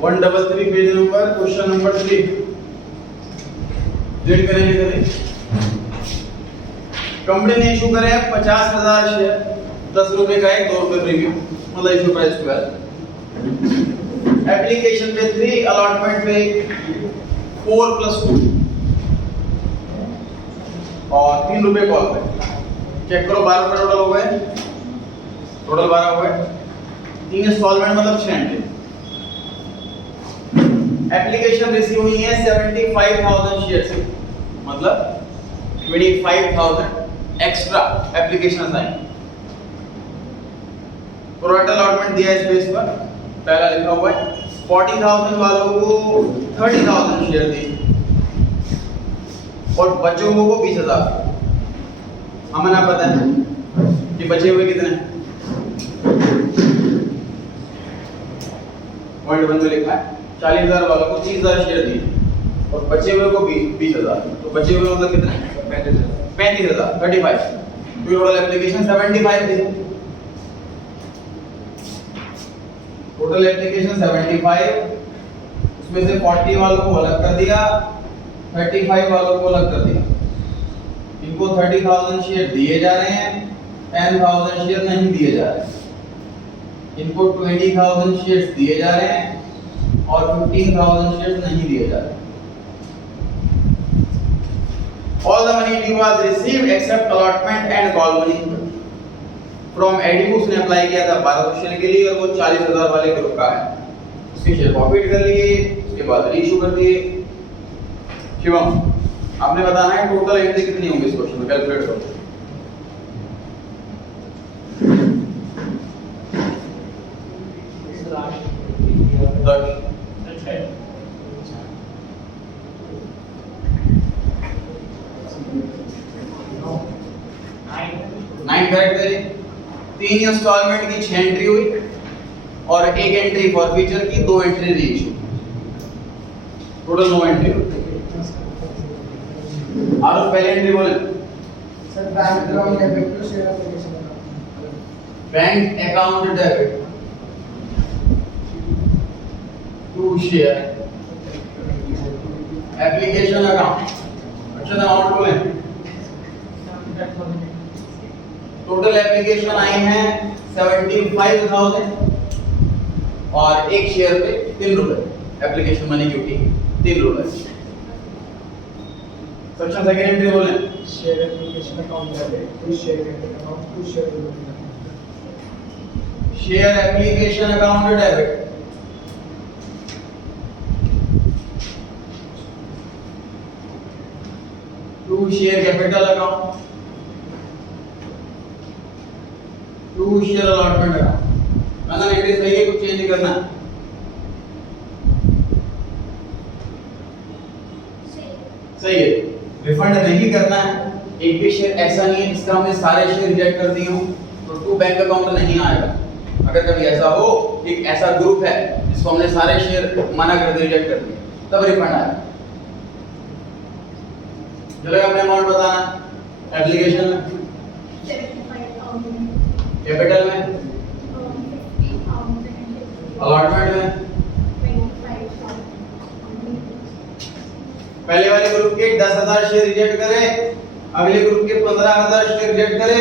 133 page number question number 3 read करेंगे। Company ने issue करे 50,000 शेयर, 10 रुपए का एक, 2 रुपए प्रीमियम, मतलब इशू प्राइस 12। एप्लीकेशन पे 3, अलॉटमेंट पे 4 + 2 और 3 रुपए कॉल पे। चेक करो 12 रुपए टोटल हो गए, टोटल 12 हो गए। 3 इंस्टॉलमेंट मतलब 6 एंट्री। एप्लीकेशन रिसीव हुई है 75,000 शेयर से, मतलब 25,000 एक्स्ट्रा एप्लीकेशन आई। प्रोडक्ट अलॉटमेंट दिया है स्पेस पर, पहला लिखा हुआ है 40,000 वालों को 30,000 शेयर दी और बच्चों को 20,000। हमें ना पता है कि बचे हुए कितने। पॉइंट 1 में लिखा है 40,000 वालों को 30,000 शेयर दिए और बचे हुए को 20,000। तो बचे हुए मतलब कितने? 35,000, 35। टोटल एप्लीकेशन 75 थी। टोटल एप्लीकेशन 75, उसमें से 40 वालों को अलग कर दिया, 35 वालों को अलग कर दिया। इनको 30,000 शेयर दिए जा रहे हैं, 10,000 शेयर नहीं दिए जा रहे हैं। इनको 20,000 शेयर दिए जा रहे हैं और 15,000 शेयर नहीं दिए जा रहे। All the money due was received except allotment and call money from edu। उसने अप्लाई किया था 12 क्वेश्चन के लिए और वो 40,000 वाले ग्रुप का है। उसके शेयर प्रॉफिट कर लिए, उसके बाद रीइशू कर दिए। शिवम, आपने बताना है टोटल एंट्री कितनी होंगी इस क्वेश्चन में, कैलकुलेट करो। करेक्ट है। 3 इंस्टॉलमेंट की 6 एंट्री हुई और 1 एंट्री फॉर फ्यूचर की, 2 एंट्री रीइशू, टोटल 9 एंट्री हुई। और पहले एंट्री बोले sir bank account debit to share application account. Bank account debit to share application account. अच्छा अमाउंट बोले टोटल एप्लीकेशन आई है 75,000 और एक शेयर पे 3 रुपए एप्लीकेशन मनी क्योंकि 3 रुपए। सेक्शन सेकंड एंट्री बोले share application account debit to share account to share share application account debit to share capital account to share allotment account. अगर एंट्री सही है कुछ चेंज नहीं करना। सही है, रिफंड नहीं करना है। एक भी शेयर ऐसा नहीं है जिसका हमने सारे शेयर रिजेक्ट कर दिए हो तो टू बैंक अकाउंट नहीं आएगा। अगर कभी ऐसा हो कि ऐसा ग्रुप है जिसको हमने सारे शेयर मना कर दिए, रिजेक्ट कर दिए, तब रिफंड आएगा। चलेगा अपने अमाउंट बताना। एप्लीकेशन में कैपिटल में, अलॉटमेंट में, पहले वाले ग्रुप के 10,000 शेयर रिजेक्ट करे, अगले ग्रुप के 15,000 शेयर रिजेक्ट करे,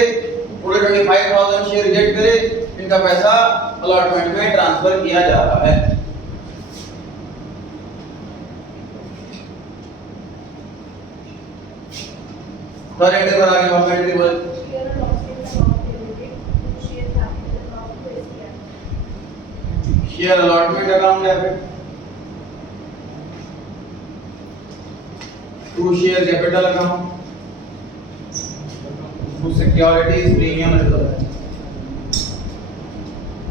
पूरे 25,000 शेयर रिजेक्ट करे। इनका पैसा अलॉटमेंट में ट्रांसफर किया जा रहा है। तो एंट्री पर आगे बढ़ो। एंट्री बोल share allotment account debit to share capital account to securities premium reserve.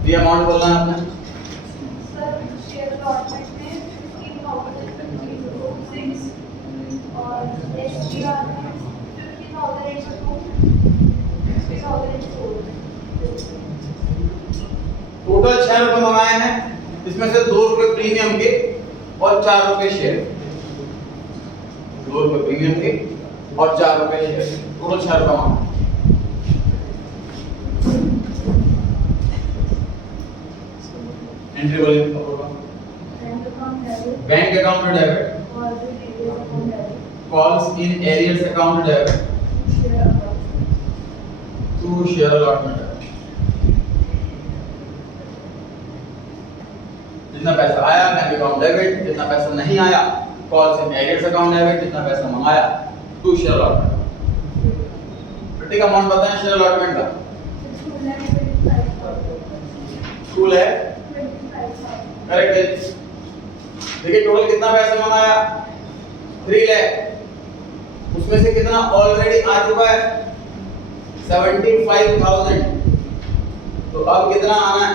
ये अमाउंट बोलना है आपने। सर शेयर अलॉटमेंट में 15,006 और एसटीआर में 15,002 15,004। टोटल 6 रुपए मंगाए हैं, इसमें से 2 रुपए प्रीमियम के और 4 रुपए शेयर। 2 रुपए प्रीमियम के और 4 रुपए शेयर, टोटल 6 रुपए मंगाए। एंट्री बोलिए होगा bank account debit bank account debit और arrears account debit calls in arrears account debit share account to share allotment जितना पैसा आया बैंक अकाउंट डेबिट, जितना पैसा नहीं आया calls in arrears account debit, जितना पैसा मंगाया टू शेयर अलॉटमेंट। ठीक है, अमाउंट बताएं शेयर अलॉटमेंट का। स्कूल है करेक्ट है। देखिए टोटल कितना पैसा मंगाया 3 लाख, उसमें से कितना ऑलरेडी आ चुका है 75,000। तो अब कितना आना है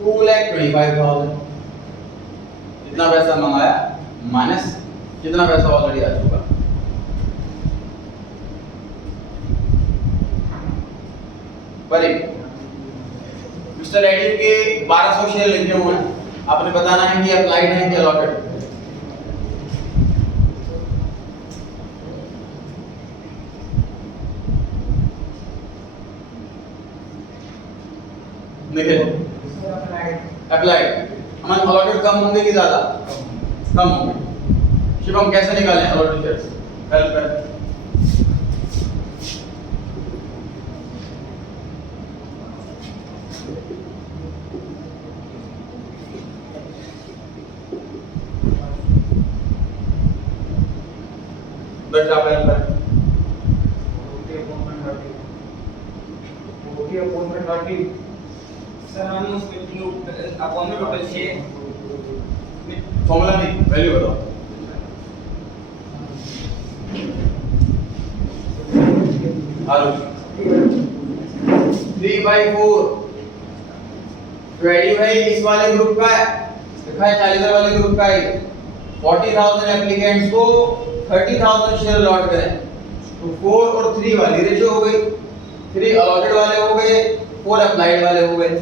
2,25,000। जितना पैसा मंगाया माइनस जितना पैसा ऑलरेडी आ चुका। पर मिस्टर एडी के 1200 शेयर लिखे हुए हैं, आपने बताना है कि अप्लाइड है कि अलॉटेड। निखिल अप्लाइड, हमारे अलॉटेड कम होंगे कि ज्यादा? कम होंगे। शिवम कैसे निकालें अलॉटेड शेयर्स? हेल्प करें। बच्चा हेल्प करें। सर हम उसमें अकाउंट में टोटल 6 फॉर्मूला नहीं, वैल्यू बताओ। हेलो 3/4 वैल्यू है इस वाले ग्रुप का है, लिखा है 40,000 वाले ग्रुप का है। 40,000 एप्लीकेंट्स को 30,000 शेयर अलॉट करें, तो 4 और 3 वाली रेशियो हो गई। 3 अलॉटेड वाले हो गए, 4 अप्लाइड वाले हो गए।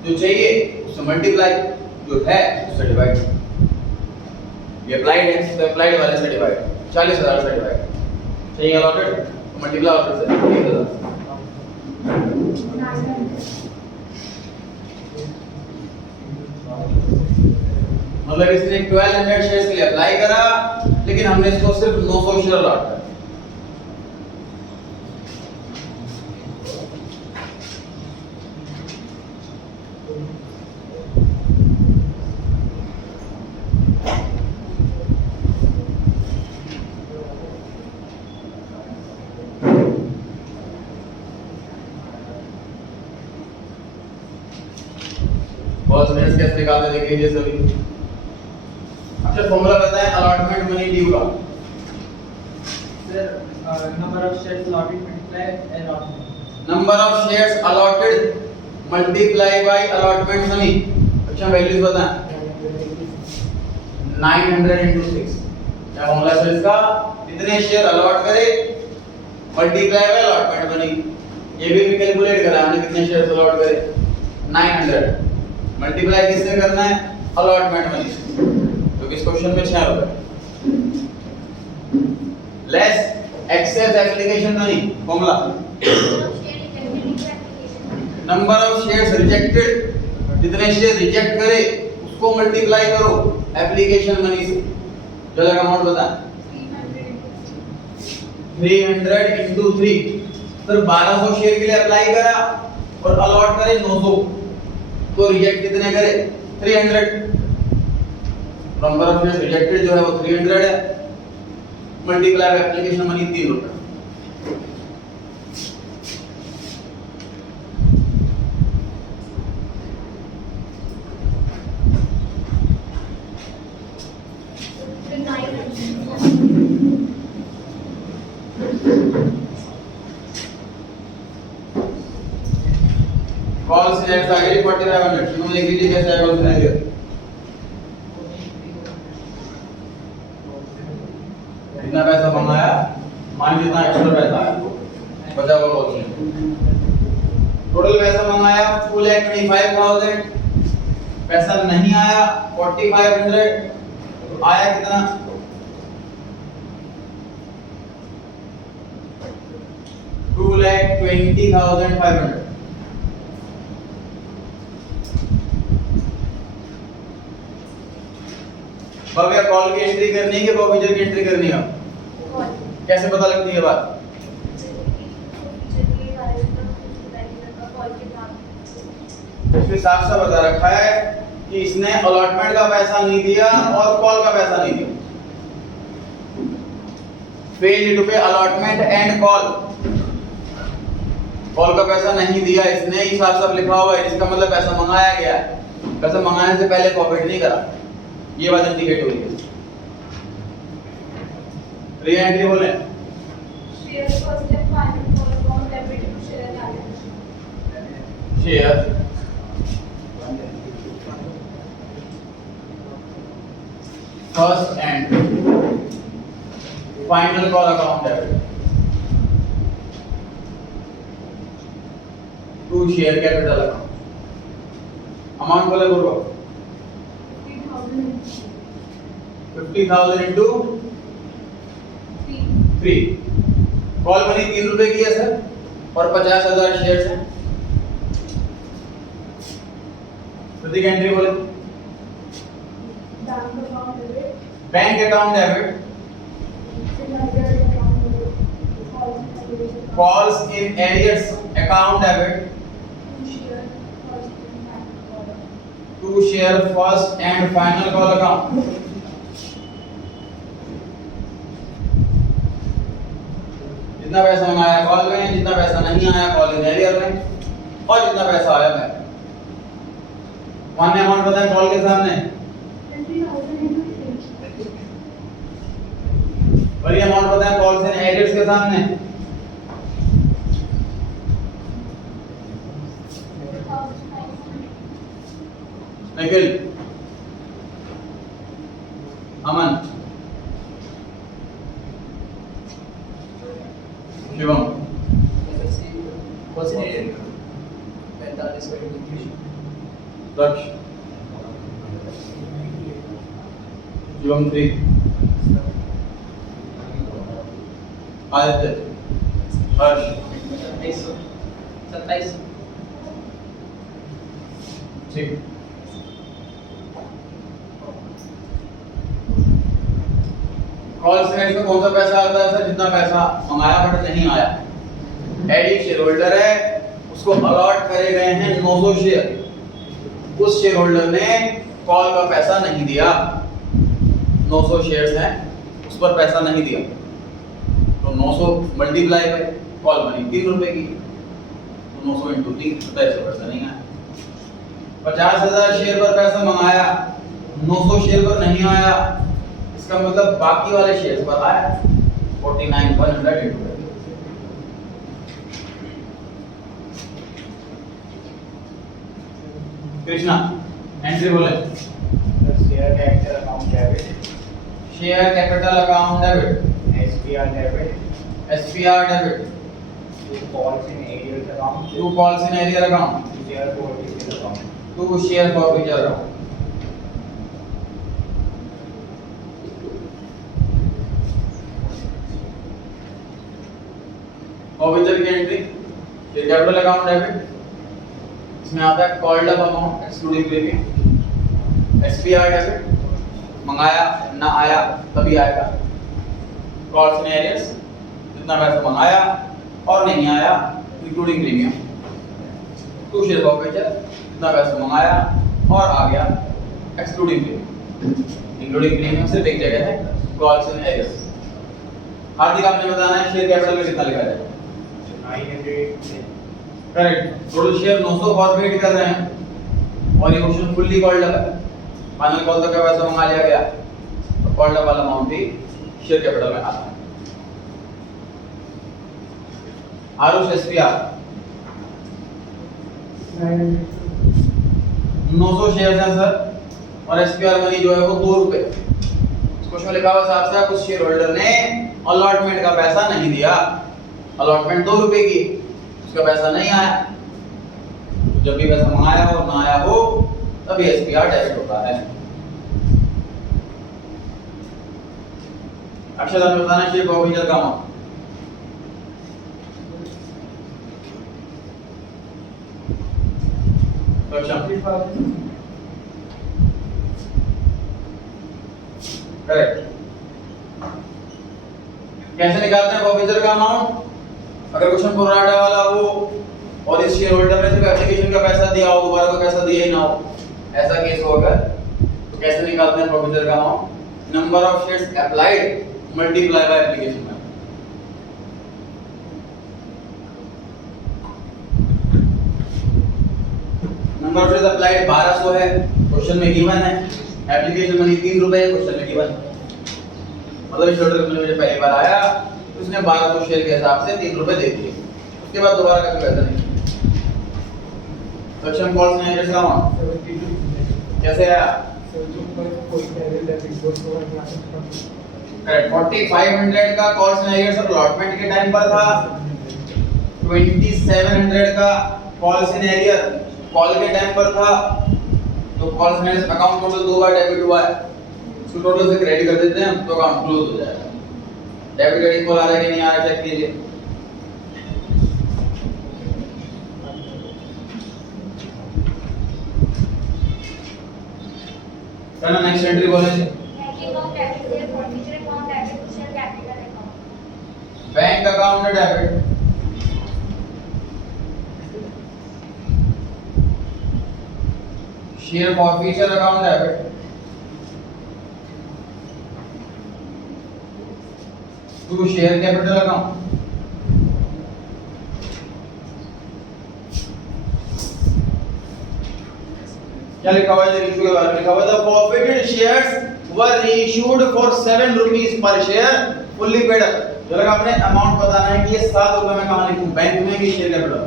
जो चाहिए उससे मल्टीप्लाई, जो है उससे डिवाइड। ये अप्लाइड है तो अप्लाइड वाले से डिवाइड, 40,000 से डिवाइड। चाहिए अलॉटेड तो मल्टीप्लाई अलॉटेड से 30,000। मतलब इसने 1200 शेयर्स के लिए अप्लाई करा, लेकिन हमने इसको सिर्फ 900 शेयर अलॉट किया। बहुत मेहनत कैसे निकालते देख लीजिए सभी। अच्छा फॉर्मूला बताएं अलॉटमेंट मनी ड्यू का। Sir, number of shares allotted multiplied allotment. Number of shares allotted multiply by allotment money. अच्छा वैल्यूज बताएं। 900 into 6 क्या फॉर्मूला है इसका? इतने शेयर अलॉट करे मल्टीप्लाई बाय अलॉटमेंट मनी। ये भी कैलकुलेट करा हमने कितने शेयर्स अलॉट करे 900 मल्टीप्लाई किससे करना है? अलॉटमेंट मनी से। तो इस क्वेश्चन में 6 रुपए less excess application money. Formula number of shares rejected, जितने शेयर रिजेक्ट करे उसको मल्टीप्लाई करो एप्लीकेशन मनी से। चलो अमाउंट बता 300 into 3। सर 1200 शेयर के लिए अप्लाई करा और अलॉट करे 900, तो रिजेक्ट कितने करे 300। नंबर ऑफ शेयर्स रिजेक्टेड जो है वो 300 है, मल्टीप्लाई बाय एप्लीकेशन मनी 3 रुपए। कॉल से नेक्स्ट आ गई 4500। शुरू देख लीजिए कैसे आएगा उसमें आएगा। कितना पैसा मंगाया, मान जितना एक्स्ट्रा पैसा आया बचा हुआ कॉल से। टोटल पैसा मंगाया 2,25,000, पैसा नहीं आया 4,500, तो आया कितना 2,20,500। भव्या कॉल की एंट्री करनी है कि प्रोविजर की एंट्री करनी है? कॉल कैसे पता लगती है बात? इसमें साफ साफ बता रखा है कि इसने अलॉटमेंट का पैसा नहीं दिया और कॉल का पैसा नहीं दिया। फेल टू पे अलॉटमेंट एंड कॉल। कॉल का पैसा नहीं दिया इसने, ये साफ साफ लिखा हुआ है, इसका मतलब पैसा मंगाया गया है। पैसा मंगाने से पहले फॉरवर्ड नहीं करा, ये बात इंडिकेट हो रही है। री एंट्री बोले share first and final call account debit to share capital. Share first and final call account debit to share capital account. Amount बोले बोलो 50,000 into 3। कॉल मनी 3 रुपए की है सर और 50,000 शेयर्स हैं। प्रतीक एंट्री बोले bank account debit bank account debit signature account debit calls in arrears account debit to share first to share first and and final call final call account. जितना पैसा मंगाया कॉल में, जितना पैसा नहीं आया कॉल इन एरियर में, और जितना पैसा आया बैंक। वन अमाउंट बताएं कॉल के सामने 20,000 into 3 और ये अमाउंट बताएं कॉल्स इन एरियर्स के सामने 2,500 निखिल अमन शिवम दक्ष शिवम 3 आदित्य हर्ष 27 ठीक। कॉल सेट में कौन सा पैसा आता है सर? जितना पैसा मंगाया बट नहीं आया। एडी शेयर होल्डर है, उसको अलॉट करे गए हैं 900 शेयर। उस शेयर होल्डर ने कॉल का पैसा नहीं दिया, 900 शेयर्स हैं, उस पर पैसा नहीं दिया, तो 900 मल्टीप्लाई बाय कॉल मनी 3 रुपए की, तो 900 इंटू 3 27 पैसा नहीं आया। 50,000 शेयर पर पैसा मंगाया, 900 शेयर पर नहीं आया, इसका मतलब बाकी वाले शेयर्स पर आया 49,100 इंटू। कृष्णा एंट्री बोले share capital account debit share capital account debit SPR debit SPR debit to calls in aerial account to calls in arrear account share forward account to share forward account. Forward की entry share capital account debit, इसमें आता है called up amount excluding premium. SPR debit मंगाया ना आया तभी आएगा। Calls in arrears जितना पैसा मंगाया और नहीं आया including premium. To share forward जितना पैसा मंगाया और आ गया एक्सक्लूडिंग प्रीमियम। इंक्लूडिंग प्रीमियम सिर्फ एक जगह है, कॉल्स इन एरियर्स। हार्दिक आपने बताना है शेयर कैपिटल में कितना लिखा जाए? 900 करेक्ट। टोटल शेयर 900 फॉरवर्ड कर रहे हैं और ये क्वेश्चन फुल्ली कॉल्ड अप है। फाइनल कॉल तक का पैसा मंगा लिया गया तो कॉल्ड अप वाला अमाउंट भी शेयर कैपिटल में आता है। आरुष एसपीआर 900 शेयर्स हैं सर और एसपीआर मनी जो है वो 2 रुपए। क्वेश्चन लिखा हुआ साफ साफ उस शेयर होल्डर ने अलॉटमेंट का पैसा नहीं दिया। अलॉटमेंट 2 रुपए की, उसका पैसा नहीं आया। तो जब भी पैसा मंगाया हो ना आया हो तभी एसपीआर डेबिट होता है। अक्षर हमें बताना चाहिए प्रोविजन का अमाउंट। करेक्ट। कैसे निकालते हैं फॉरफीचर का अमाउंट? अगर क्वेश्चन प्रोराटा वाला हो और इस शेयर होल्डर ने सिर्फ एप्लीकेशन का पैसा दिया हो, दोबारा का पैसा दिया ही ना हो, ऐसा केस होगा, तो कैसे निकालते हैं फॉरफीचर का amount? Number of shares applied multiply by application में। नंबर ऑफ शेयर्स अप्लाइड 1200 है, क्वेश्चन में गिवन है, एप्लीकेशन मनी 3 रुपए है, क्वेश्चन में गिवन है। मतलब शेयर होल्डर कंपनी में पहली बार आया, उसने 1200 शेयर के हिसाब से 3 रुपए दे दिए, उसके बाद दोबारा का पैसा नहीं। क्वेश्चन कॉल्स में एड्रेस का अमाउंट 72 कैसे आया? 72 कोई पहले डेबिट बोर्ड को रखना सकता करेक्ट। 4500 का कॉल्स में एड्रेस अलॉटमेंट के टाइम पर था, 2700 का कॉल्स इन एरियर कॉल के टाइम पर था, तो कॉल्स में अकाउंट टोटल 2 बार डेबिट हुआ है, उसको टोटल से क्रेडिट कर देते हैं तो अकाउंट क्लोज हो जाएगा। डेबिट क्रेडिट कॉल आ रहा है कि नहीं आ रहा चेक कीजिए। चलो नेक्स्ट एंट्री बोले जी। Banking account debit से furniture account debit to share capital account. Bank account debit, share forfeiture account debit, to share capital account. क्या लिखा हुआ है इशू के बारे में? लिखा हुआ है the forfeited shares were reissued for 7 rupees पर शेयर फुल्ली पेड अप। जरा आपने अमाउंट बताना है कि ये 7 रुपए में कहां लिखूं, बैंक में कि शेयर कैपिटल?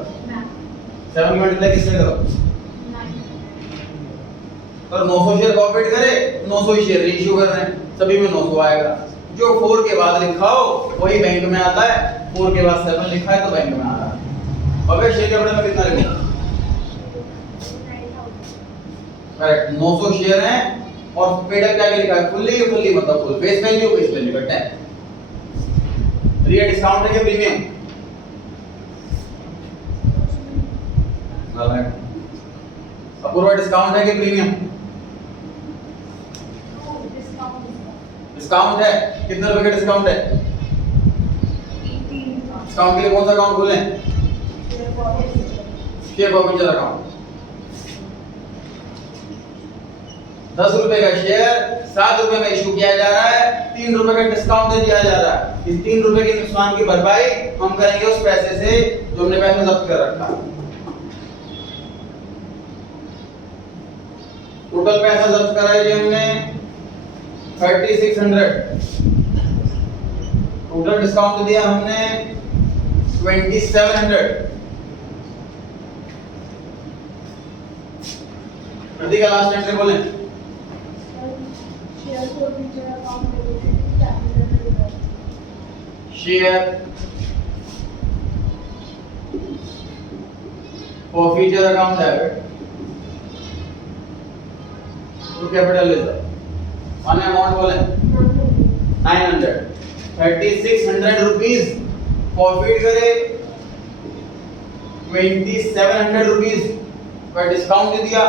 7 की मल्टीप्लाई किससे करो? तो 900 शेयर फॉरफिट करे, 900 शेयर रीइश्यू कर रहे हैं, सभी में 900 आएगा। जो 4 के बाद लिखा हो वही बैंक में आता है, 4 के बाद 7 लिखा है तो बैंक में आ रहा है। और फिर शेयर कैपिटल में कितना लगेगा? करेक्ट, 900 शेयर हैं और पेड अप क्या लिखा है? फुल्ली मतलब फुल फेस वैल्यू करते हैं। रियल डिस्काउंट है कि प्रीमियम? अपूर्वा डिस्काउंट है कि प्रीमियम? डिस्काउंट है। कितने रुपए का डिस्काउंट है? डिस्काउंट के लिए कौन सा अकाउंट खोलें? Share forfeiture account. 10 रुपए का शेयर 7 रुपए में इशू किया जा रहा है, 3 रुपए का डिस्काउंट दे दिया जा रहा है। इस 3 रुपए के नुकसान की भरपाई हम करेंगे उस पैसे से जो हमने पैसा जब्त कर रखा है। टोटल पैसा जब्त करा है जी हमने 3600। टोटल डिस्काउंट दिया हमने 2700। प्रति का लास्ट एंट्री बोलें। Share forfeiture account debited to capital reserve. Share forfeiture account debit to capital reserve. One amount बोले 900। 3600 रुपीस फॉरफिट करे, 2700 रुपीस का डिस्काउंट दे दिया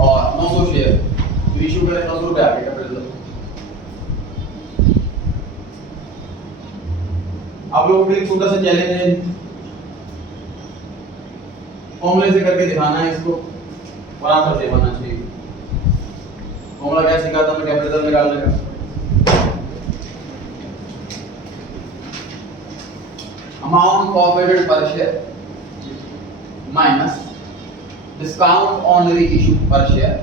और 900 शेयर इशू करे, 900 रुपए आ गए कैपिटल। आप लोगों के लिए छोटा सा चैलेंज है, फॉर्मूले से करके दिखाना है इसको, बराबर से बनना चाहिए। फॉर्मूला क्या सिखाता हूं? कैपिटल निकालने का। Amount forfeited per share minus discount on reissue per share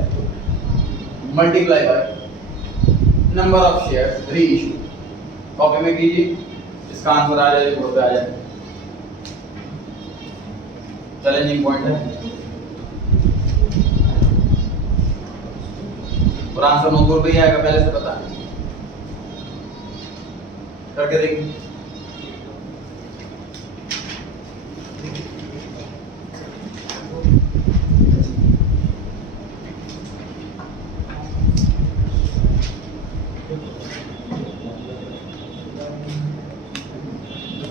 multiply by number of shares reissue. Copy में कीजिए, इसका आंसर आ जाए, बोर्ड पे आ जाए। चैलेंजिंग पॉइंट है और आंसर 900 रुपये आएगा, पहले से पता है। करके देखिए।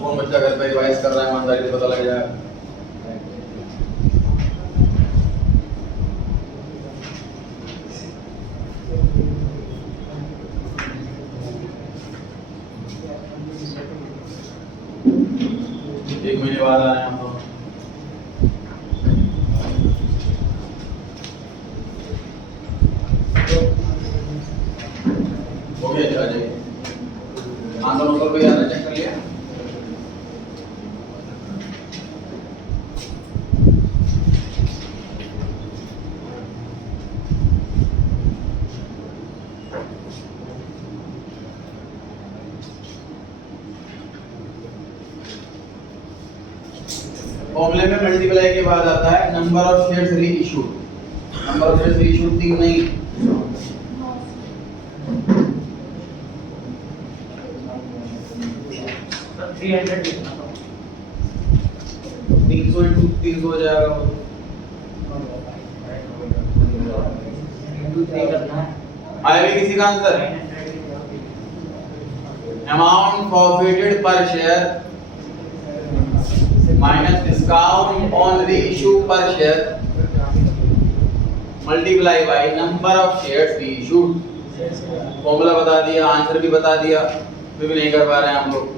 कौन बच्चा घर पे रिवाइज कर रहा है, ईमानदारी से पता लग जाएगा। 1 महीने बाद आ रहे हैं हम लोग। ओके आ जाइए। आंसर नंबर पे याद है, चेक कर लिया। फॉर्मूले में मल्टीप्लाई के बाद आता है नंबर ऑफ शेयर्स री इशूड। नंबर ऑफ शेयर्स री इशूड 3 नहीं, 300 लिखना था। 300 इंटू 300 हो जाएगा। इंटू 3 करना है। आया भी किसी का answer? Amount forfeited per share minus discount on reissue per share multiply by number of shares reissued. Formula बता दिया, आंसर भी बता दिया, फिर भी नहीं कर पा रहे हैं हम लोग।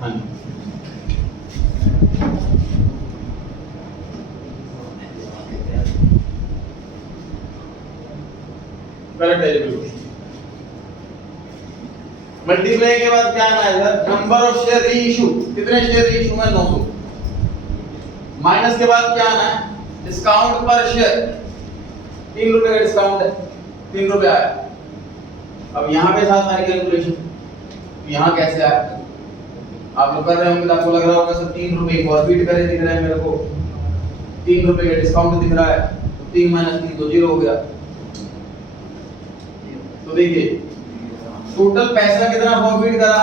हाँ जी। करेक्ट है बिल्कुल। मल्टीप्लाई के बाद क्या आना है सर? नंबर ऑफ शेयर री इशू। कितने शेयर री इशू में? 900। माइनस के बाद क्या आना है? डिस्काउंट पर शेयर। 3 रुपए का डिस्काउंट है, 3 रुपए आया। अब यहाँ पे साथ सारी कैलकुलेशन, यहाँ कैसे आया? आप लोग कर रहे होंगे तो आपको लग रहा होगा सर 3 रुपए प्रॉफिट करे दिख रहा है मेरे को, 3 रुपए का डिस्काउंट दिख रहा है, तो 3 माइनस 3 तो 0 हो गया। तो देखिए टोटल पैसा कितना प्रॉफिट करा?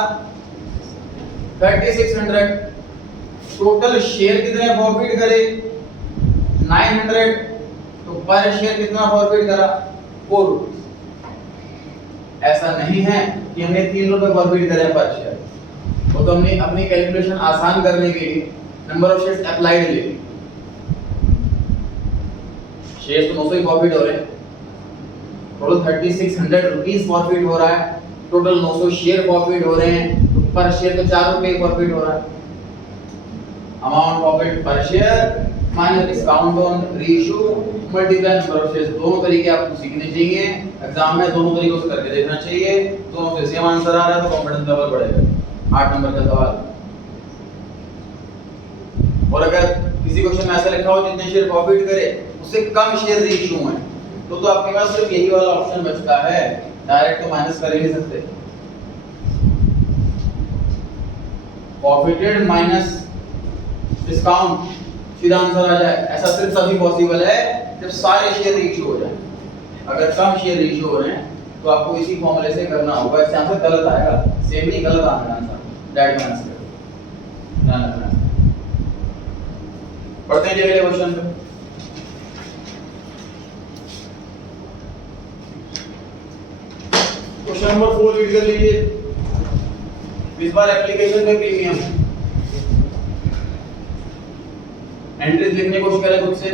3600। टोटल शेयर कितने प्रॉफिट करे? 900। तो पर शेयर कितना प्रॉफिट करा? 4 रुपए। ऐसा नहीं है कि हमने 3 रुपए प्रॉफिट करे पर शेयर, वो तो हमने अपनी कैलकुलेशन आसान करने के लिए नंबर ऑफ शेयर्स अप्लाइड ले ली। शेयर्स तो 900 ही प्रॉफिट हो रहे हैं, टोटल 3600 रुपीस प्रॉफिट हो रहा है, टोटल 900 शेयर प्रॉफिट हो रहे हैं, तो पर शेयर तो 4 रुपए प्रॉफिट हो रहा है। अमाउंट प्रॉफिट पर share minus discount on reissue multiply number of shares. दोनों तरीके आपको सीखने चाहिए, एग्जाम में दोनों तरीकों से करके देखना चाहिए। दोनों से सेम आंसर आ रहा है तो कॉन्फिडेंस लेवल बढ़ेगा। 8 नंबर का सवाल। और अगर किसी क्वेश्चन में ऐसा लिखा हो जितने शेयर प्रॉफिट करे उससे कम शेयर रीइश्यू है, तो आपके पास सिर्फ यही वाला ऑप्शन बचता है, डायरेक्ट तो माइनस कर ही नहीं सकते। प्रॉफिटेड माइनस डिस्काउंट सीधा आंसर आ जाए। ऐसा सिर्फ तभी पॉसिबल है जब सारे शेयर रीइश्यू हो जाए। अगर कम शेयर रीइश्यू हो रहे हैं तो आपको इसी फॉर्मूले से करना होगा। इससे आंसर गलत आएगा, सेम नहीं गलत आएगा आंसर, डायरेक्ट आंसर ध्यान रखना। पढ़ते हैं अगले क्वेश्चन पे। क्वेश्चन नंबर 4 रीड कर लीजिए। इस बार एप्लीकेशन में प्रीमियम एंट्रीज लिखने की कोशिश करें खुद से।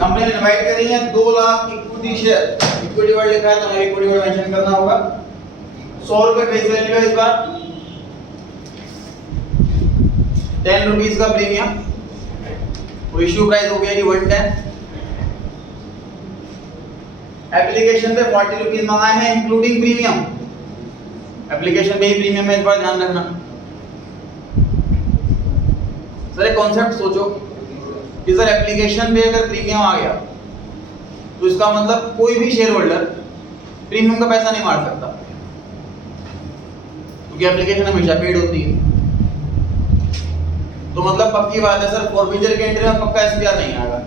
कंपनी ने इनवाइट करी है 2 lakh equity share. Equity word लिखा है तो हमें इक्विटी वर्ड मेंशन करना होगा। 100 रुपए फेस वैल्यू है इस बार, 10 रुपीस का प्रीमियम, वो इश्यू प्राइस हो गया जी 110। एप्लीकेशन पे 40 रुपीस मंगाए हैं इंक्लूडिंग प्रीमियम। एप्लीकेशन में ही प्रीमियम है, इस बार ध्यान रखना। सर एक कॉन्सेप्ट सोचो कि सर एप्लीकेशन पे अगर प्रीमियम आ गया तो इसका मतलब कोई भी शेयर होल्डर प्रीमियम का पैसा नहीं मार सकता, क्योंकि एप्लीकेशन हमेशा पेड होती है। तो मतलब पक्की बात है सर फॉरफीचर के एंट्री में पक्का एसपीआर नहीं आएगा।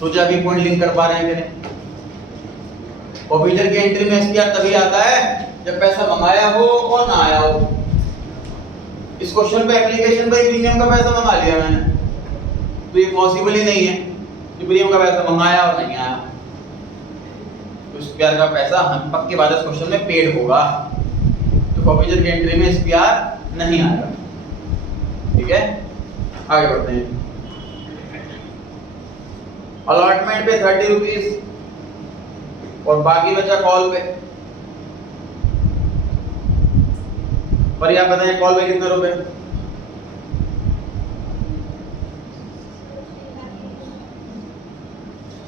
सोचा कि पॉइंट लिंक कर पा रहे हैं कि नहीं? ऑफिसर की एंट्री में एसपीआर तभी आता है जब पैसा मंगाया हो और ना आया हो। इस क्वेश्चन पे एप्लीकेशन पे प्रीमियम का पैसा मंगा लिया मैंने, तो ये पॉसिबल ही नहीं है कि प्रीमियम का पैसा मंगाया और नहीं आया। तो एसपीआर का पैसा हम पक्के बात इस क्वेश्चन में पेड होगा, तो ऑफिसर की एंट्री में एसपीआर नहीं आएगा। ठीक है, आगे बढ़ते हैं। अलॉटमेंट पे 30 रुपीज और बाकी बचा कॉल पे। पर आप बताएं कॉल पे कितने रुपए?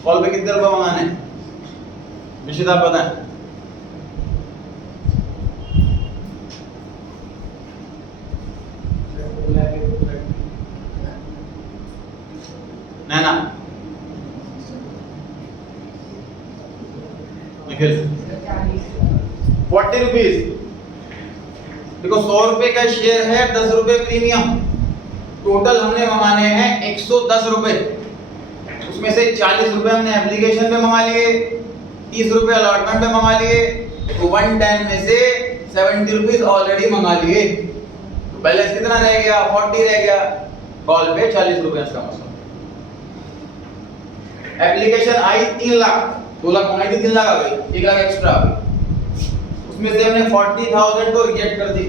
कॉल पे कितने रुपए मंगाने? निश्चित आप बताएं। नैना निखिल 40 रुपीज। देखो 100 रुपए का शेयर है, 10 रुपए प्रीमियम, टोटल हमने मंगाने हैं 110 रुपए। उसमें से 40 रुपए हमने एप्लीकेशन पे मंगा लिए, 30 रुपए अलॉटमेंट पे मंगा लिए, तो 110 में से 70 रुपीज ऑलरेडी मंगा लिए, तो बैलेंस कितना रह गया? 40 रह गया। कॉल पे 40 रुपए इसका मतलब। एप्लीकेशन आई 3 लाख, 2 लाख मंगाई थी, 3 लाख आ गई, 1 लाख एक्स्ट्रा आ गई, उसमें से हमने 40,000 तो रिजेक्ट कर दी।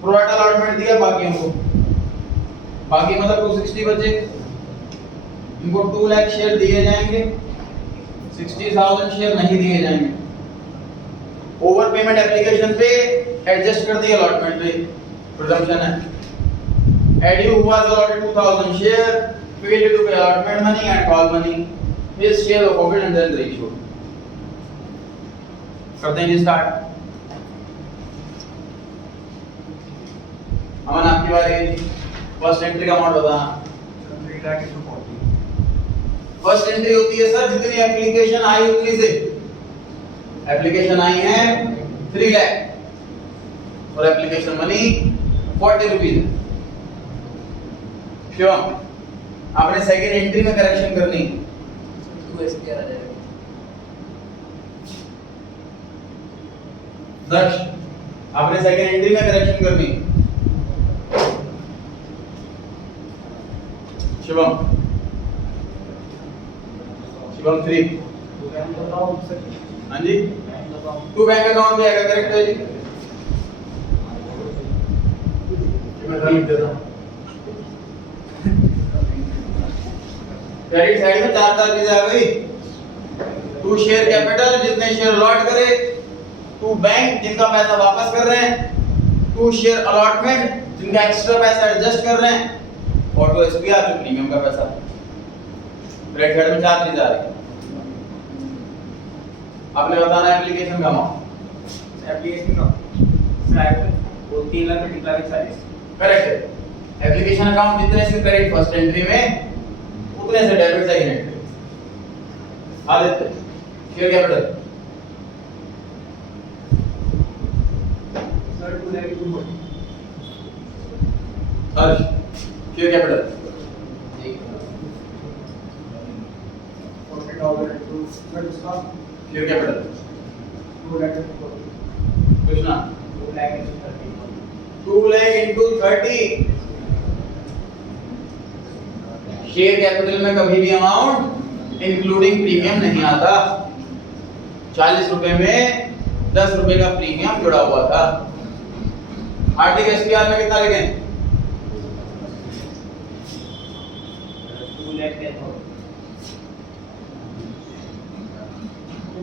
प्रोराइट अलॉटमेंट दिया बाकियों को, बाकी मतलब 260 बचे, इनको 2 लाख शेयर दिए जाएंगे, 60,000 शेयर नहीं दिए जाएंगे। ओवर पेमेंट एप्लीकेशन पे एडजस्ट कर दिया अलॉटमेंट पे, प्रिजम्पशन है। Had you was allotted 2000 share, failed to pay allotment money and call money, his share of profit and then ratio। करते हैं स्टार्ट। अमन आपकी बारी, फर्स्ट एंट्री का अमाउंट बताना। 3 लाख into 40। फर्स्ट एंट्री होती है सर जितनी एप्लीकेशन आई उतनी से। एप्लीकेशन आई है 3 लाख और एप्लीकेशन मनी 40 रुपीज। शिवम आपने सेकंड एंट्री में करेक्शन करनी, 2 एसपीआर आ जाएगा। दर्श आपने सेकंड एंट्री में करेक्शन करनी। शिवम 3। हाँ जी, 2 बैंक अकाउंट पे आएगा, करेक्ट है जी। मैं कर लिख देता हूँ। क्रेडिट साइड में 4 चीजें आ गई। 2 शेयर कैपिटल जितने शेयर अलॉट करे, 2 बैंक जिनका पैसा वापस कर रहे हैं, 2 शेयर अलॉटमेंट जिनका एक्स्ट्रा पैसा एडजस्ट कर रहे हैं, और 2 एसपीआर जो प्रीमियम का पैसा। क्रेडिट साइड में 4 चीजें आ रही। आपने बताना है एप्लीकेशन का अमाउंट। एप्लीकेशन का वो 3 लाख 40 करेक्ट है। एप्लीकेशन अकाउंट जितने से क्रेडिट फर्स्ट एंट्री में उतने से debit second entry. Aditya share capital sir 2 lakh into 40। हर्ष शेयर कैपिटल 40,000 into सर उसका share capital 2 lakh into 40। Krishna 2 lakh into 30। 2 lakh into 30। Share capital में कभी भी अमाउंट इंक्लूडिंग प्रीमियम नहीं आता। 40 रुपए में 10 रुपए का प्रीमियम जुड़ा हुआ था। आर्टिक एसपीआर में कितना लिखें? 2 लाख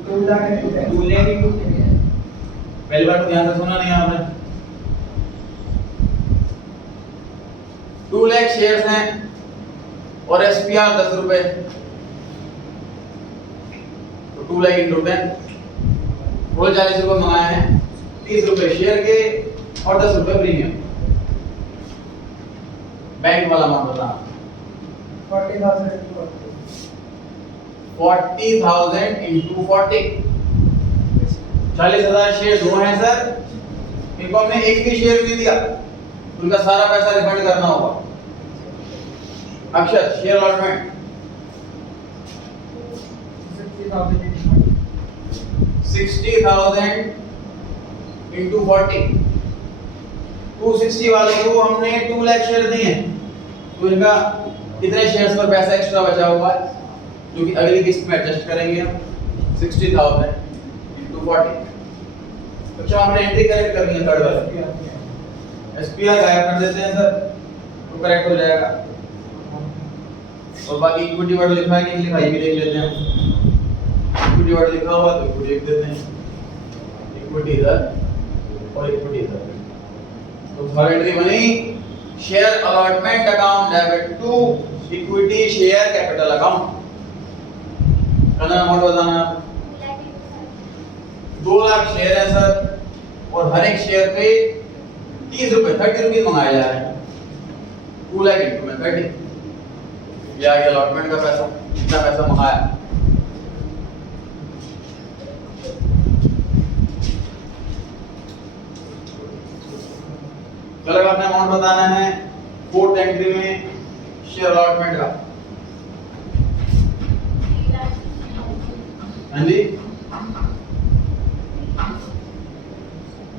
2 लाख into 10। 2 लाख into पहली बार तो ध्यान से सुना नहीं आपने। 2 लाख शेयर्स हैं और एसपीआर 10 रुपए, तो 2 लाख इंटू 10, कुल 40 रुपए मंगाए हैं, 30 रुपए शेयर के और 10 रुपए प्रीमियम। बैंक वाला अमाउंट बताना। 40,000 into 40। 40,000 into 40। 40,000 शेयर दो हैं सर, इनको हमने एक भी शेयर नहीं दिया, उनका सारा पैसा रिफंड करना होगा। अक्षर शेयर अलॉटमेंट 60,000 into 40 260 वालों को हमने 2 लाख शेयर दिए हैं, तो इनका कितने शेयर्स पर पैसा एक्स्ट्रा बचा हुआ है जो कि अगली किस्त में एडजस्ट करेंगे हम 60,000 into 40। अच्छा हमने एंट्री करेक्ट करनी है थर्ड वाले एसपीआर गायब कर देते हैं सर, तो करेक्ट हो जाएगा। और बाकी इक्विटी वर्ड लिखा है कि नहीं लिखा ये भी देख लेते हैं। इक्विटी वर्ड लिखा हुआ तो इक्विटी लिख देते हैं, इक्विटी इधर और इक्विटी इधर। तो थर्ड एंट्री बनी share allotment account debit to equity share capital account. कितना अमाउंट बताना? 2 लाख शेयर है सर, और हर एक शेयर पे 30 रुपए 30 रुपीज मंगाया जा रहा है। 2 लाख इंटू में 30, ये आ गया अलॉटमेंट का पैसा, कितना पैसा मंगाया। चलो अपने अमाउंट बताना है फोर्थ एंट्री में शेयर अलॉटमेंट का। हाँ जी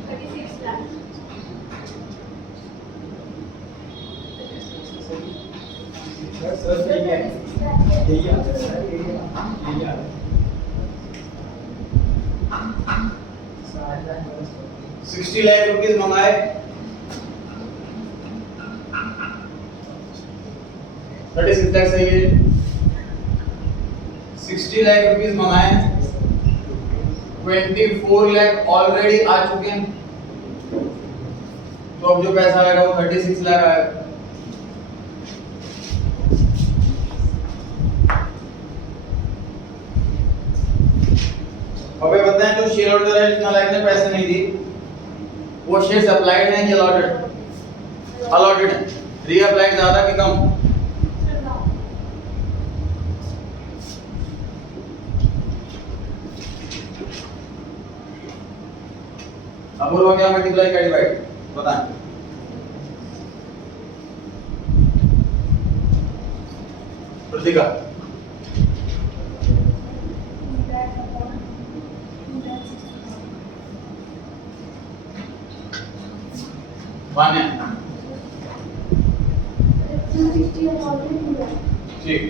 36 लाख। सर सही है, यही आता है सर, यही आता है। 60 लाख रुपीस मंगाए, 36 लाख सही है। 60 लाख रुपीस मंगाए, 24 लाख ऑलरेडी आ चुके हैं, तो अब जो पैसा आएगा वो 36 लाख आएगा। अबे बताएं जो शेयर होल्डर है जितना लाख ने पैसे नहीं दिए, वो शेयर अप्लाइड है कि अलॉटेड? अलॉटेड है। रीअप्लाइड ज्यादा कि कम? अब बोलो क्या मल्टीप्लाई क्या डिवाइड बताएं? प्रतिका मान्य ठीक।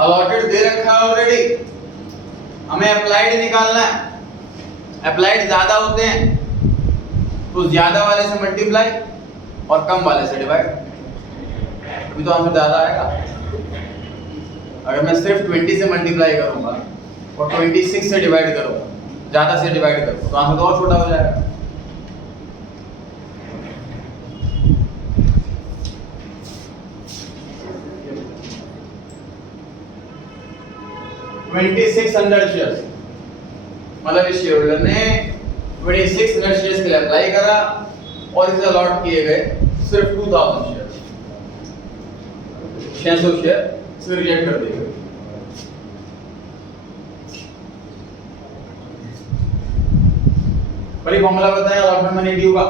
अलॉटेड दे रखा है ऑलरेडी, हमें अप्लाइड निकालना है। अप्लाइड ज्यादा होते हैं तो ज्यादा वाले से मल्टीप्लाई और कम वाले से डिवाइड, अभी तो आंसर ज्यादा आएगा। अगर मैं सिर्फ 20 से मल्टीप्लाई करूंगा और 26 से डिवाइड करूंगा, ज्यादा से डिवाइड करूंगा, तो आंसर तो और छोटा हो जाएगा। शेयर्स मतलब इस शेयर होल्डर ने 2600 शेयर्स के लिए अप्लाई करा और इसे अलॉट किए गए सिर्फ 2000 शेयर, 600 शेयर इसे रिजेक्ट कर दिए गए। बड़ी फॉर्मूला बताएं अलॉटमेंट मनी ड्यू का।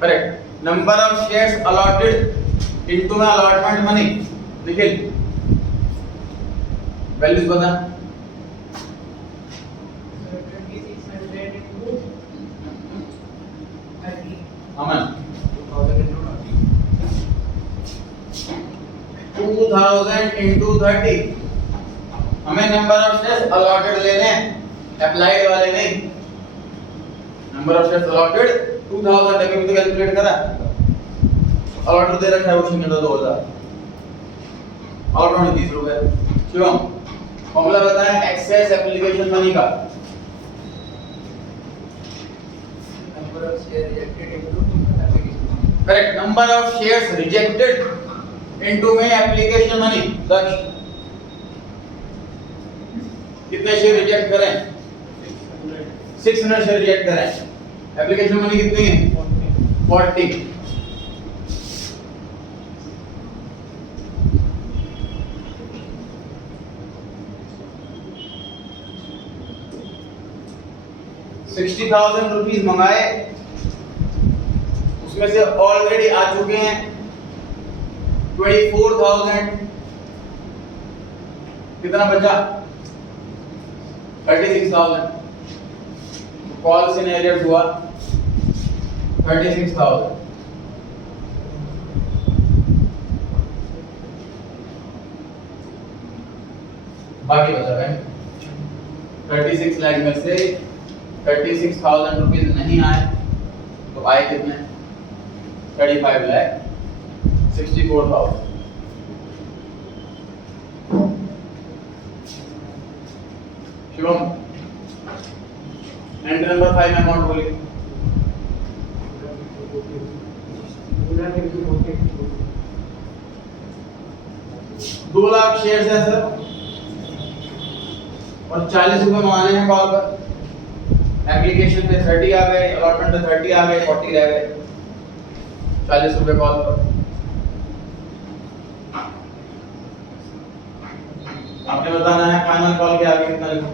Correct, number of shares allotted into में अलॉटमेंट मनी। निखिल वैल्यूज बता। 2600 अमन 2000 into 30। हमें नंबर ऑफ शेयर्स अलॉटेड लेने हैं, अप्लाइड वाले नहीं। नंबर ऑफ शेयर्स अलॉटेड 2000 अभी तो कैलकुलेट करा, अलॉटेड दे रखा है वो शिंगल 2000, अलॉटेड 30 रुपए। शिवम फॉर्मूला बताएं एक्सेस एप्लीकेशन मनी का। Number of share rejected into application. Correct, number of shares rejected into में एप्लीकेशन मनी। दक्ष कितने शेयर रिजेक्ट करें? 600 शेयर रिजेक्ट करें। एप्लीकेशन मनी कितनी है? 40। 60,000 रुपीस मंगाए, उसमें से ऑलरेडी आ चुके हैं 24,000, कितना बचा 36,000। कॉल सिनेरियो हुआ 36,000। बाकी बचा है 36 लाख में से 36,000 रुपीज नहीं आए तो आए कितने 35 लाख 64,000। शिवम एंट्री नंबर 5 में अमाउंट बोलिए। 2 लाख शेयर है सर और 40 रुपए मंगाने हैं कॉल पर। एप्लीकेशन पे 30 आ गए, अलॉटमेंट पे 30 आ गए, 40 रह गए, 40 रुपए कॉल पर। आपने बताना है फाइनल कॉल के आगे कितना लिखूं?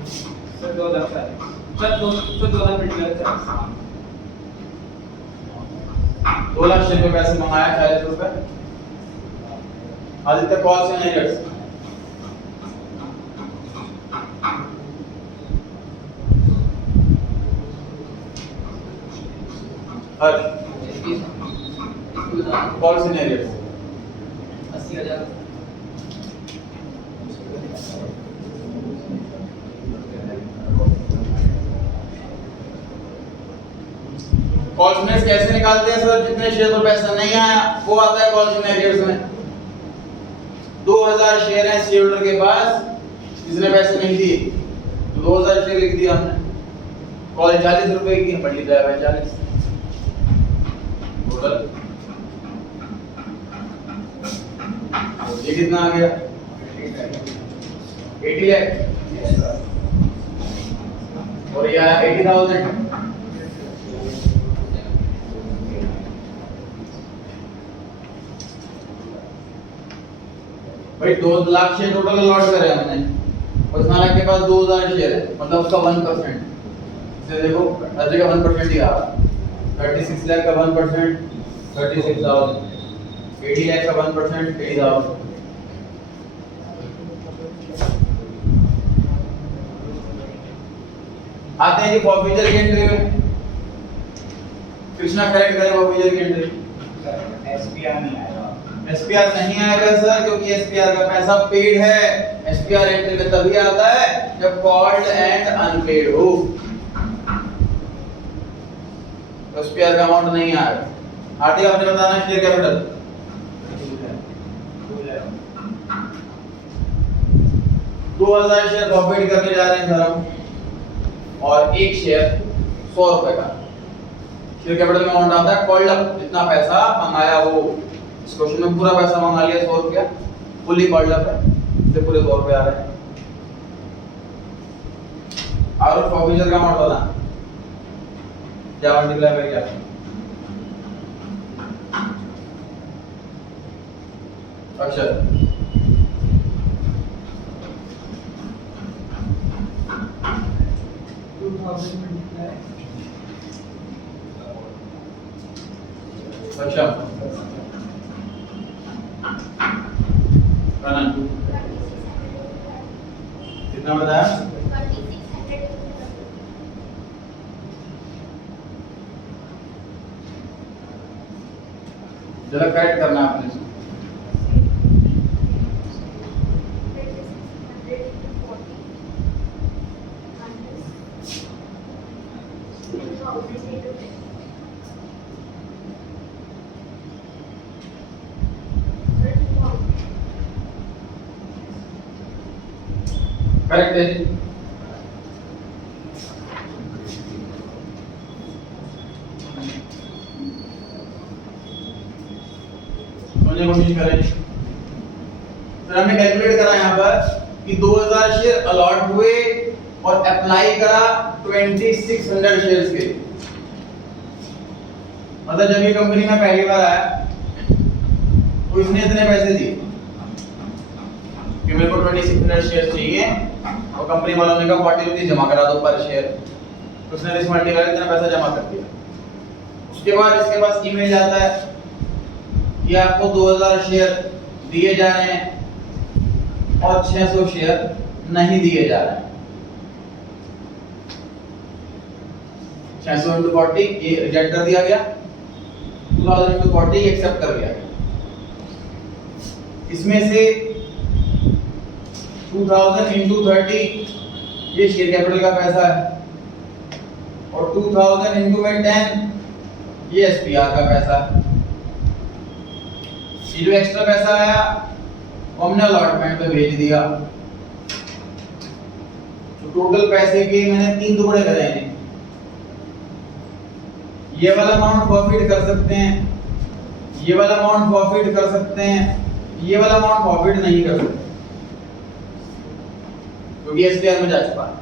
Sir 2 lakh sir 2 lakh critical charge. 2 lakh share पे पैसे मंगाया 40 रुपए। आदित्य कॉल से नहीं rates call scenarios 80,000 call scenarios कैसे निकालते हैं सर? जितने शेयर पर पैसा नहीं आया वो आता है कॉल सिनेरियोस में। 2000 शेयर हैं शेयर होल्डर के पास, जिसने पैसे नहीं दिए तो 2000 शेयर लिख दिया हमने। कॉल 40 रुपए की मल्टीप्लाई बाय 40 टोटल ये कितना आ गया 80 लाख और ये 80,000। भाई 2 लाख शेयर टोटल अलॉट करे हमने, उसना लाख के पास 2000 शेयर है, मतलब उसका 1%। इसे देखो हर जगह 1% ही आ रहा। 36 लाख का 1% 36,000, 80 लाख का 1% 80,000। आते हैं जी फॉर्फीचर की एंट्री में। कृष्णा करेक्ट करें फॉर्फीचर की एंट्री। एसपीआर नहीं आएगा। एसपीआर नहीं आएगा सर, क्योंकि एसपीआर का पैसा पेड है। एसपीआर एंट्री में तभी आता है जब कॉल्ड एंड अनपेड हो। एसपीआर का अमाउंट नहीं आएगा। आगे आपने बताना शेयर कैपिटल 2000 शेयर प्रॉफिट करने जा रहे हैं सर हम, और एक शेयर 100 रुपए का। शेयर कैपिटल में अमाउंट आता है कॉल्ड अप, जितना पैसा मंगाया वो। इस क्वेश्चन में पूरा पैसा मंगा लिया 100 रुपया, फुली कॉल्ड अप है, इसलिए पूरे 100 रुपए आ रहे हैं। और फॉर्फीचर का अमाउंट बता क्या मल्टीप्लाई बाय क्या? अक्षर अच्छा कितना बताया? 3600 जरा करेक्ट करना है आपने। करेक्ट है जी। समझने की कोशिश करें। फिर हमने कैलकुलेट करा यहाँ पर कि 2000 शेयर अलॉट हुए और अप्लाई करा 2600 शेयर्स के। मतलब जब ये कंपनी में पहली बार आया तो इसने इतने पैसे दिए कि मेरे को 2600 शेयर चाहिए, और कंपनी वालों ने कहा 40 रुपीस जमा करा दो पर शेयर। उसने रिस्क मल्टीप्लाई इतना पैसा जमा कर दिया। उसके बाद इसके पास ईमेल आता है कि आपको 2000 शेयर दिए जा रहे हैं और 600 शेयर नहीं दिए जा रहे हैं। 600 into 40 ये रिजेक्ट कर दिया गया, 2000 into 40 एक्सेप्ट कर लिया गया। इसमें से 2000 into 30 ये शेयर कैपिटल का पैसा है और 2000 into 10 ये एसपीआर का पैसा है। ये जो एक्स्ट्रा पैसा आया वो हमने अलॉटमेंट पे भेज दिया। तो टोटल पैसे के मैंने 3 टुकड़े करे हैं। ये वाला अमाउंट प्रॉफिट कर सकते हैं, ये वाला अमाउंट प्रॉफिट कर सकते हैं, ये वाला अमाउंट प्रॉफिट नहीं कर सकते क्योंकि एसपीआर में जा चुका है।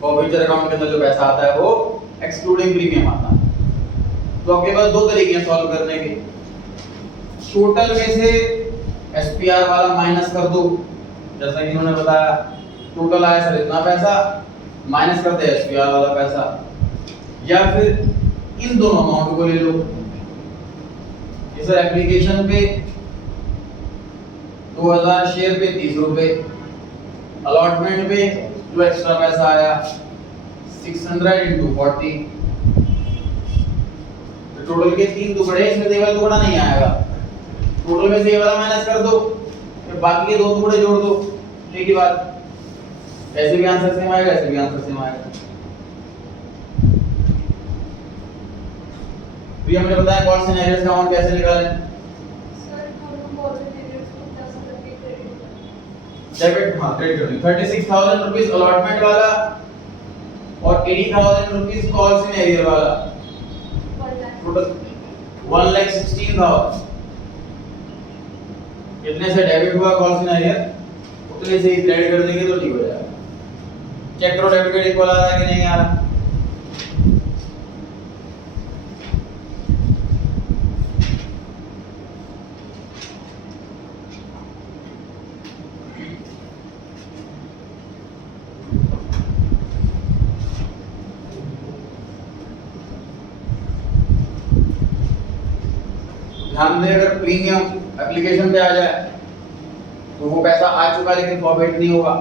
फॉरफीचर अकाउंट के अंदर जो पैसा आता है वो एक्सक्लूडिंग प्रीमियम आता है। तो आपके पास दो तरीके हैं सॉल्व करने के। टोटल में से एसपीआर वाला माइनस कर दो, जैसा कि इन्होंने बताया टोटल आया सर इतना पैसा, माइनस करते हैं एसपीआर वाला पैसा, या फिर इन दोनों अमाउंट को ले लो। ये सर एप्लीकेशन पे 2000 शेयर पे 30 रुपए, अलॉटमेंट पे जो एक्स्ट्रा पैसा आया 600 into 40। तो टोटल के 3 टुकड़े, इसमें से वाला टुकड़ा नहीं आएगा। टोटल में से ये वाला माइनस कर दो, फिर बाकी के 2 टुकड़े जोड़ दो, एक ही बात। ऐसे भी आंसर सेम आएगा, ऐसे भी आंसर सेम आएगा। भी हमने बताया कॉल सिनेरियोस का अमाउंट कैसे निकालें। सर दोनों पॉजिटिव को 10 करके क्रेडिट डेबिट, हाँ क्रेडिट कर दी। 36,000 रुपीस अलॉटमेंट वाला और 80,000 रुपीस कॉल सिनेरियो वाला, टोटल 1,16,000। कितने से डेबिट हुआ कॉल सिनेरियो, उतने से ही क्रेडिट कर देंगे तो ठीक हो जाएगा। चेक करो डेबिट क्रेडिट इक्वल आ रहा है कि नहीं आ रहा। ध्यान दें, अगर प्रीमियम एप्लीकेशन पे आ जाए तो वो पैसा आ चुका लेकिन फॉरवर्ड नहीं होगा,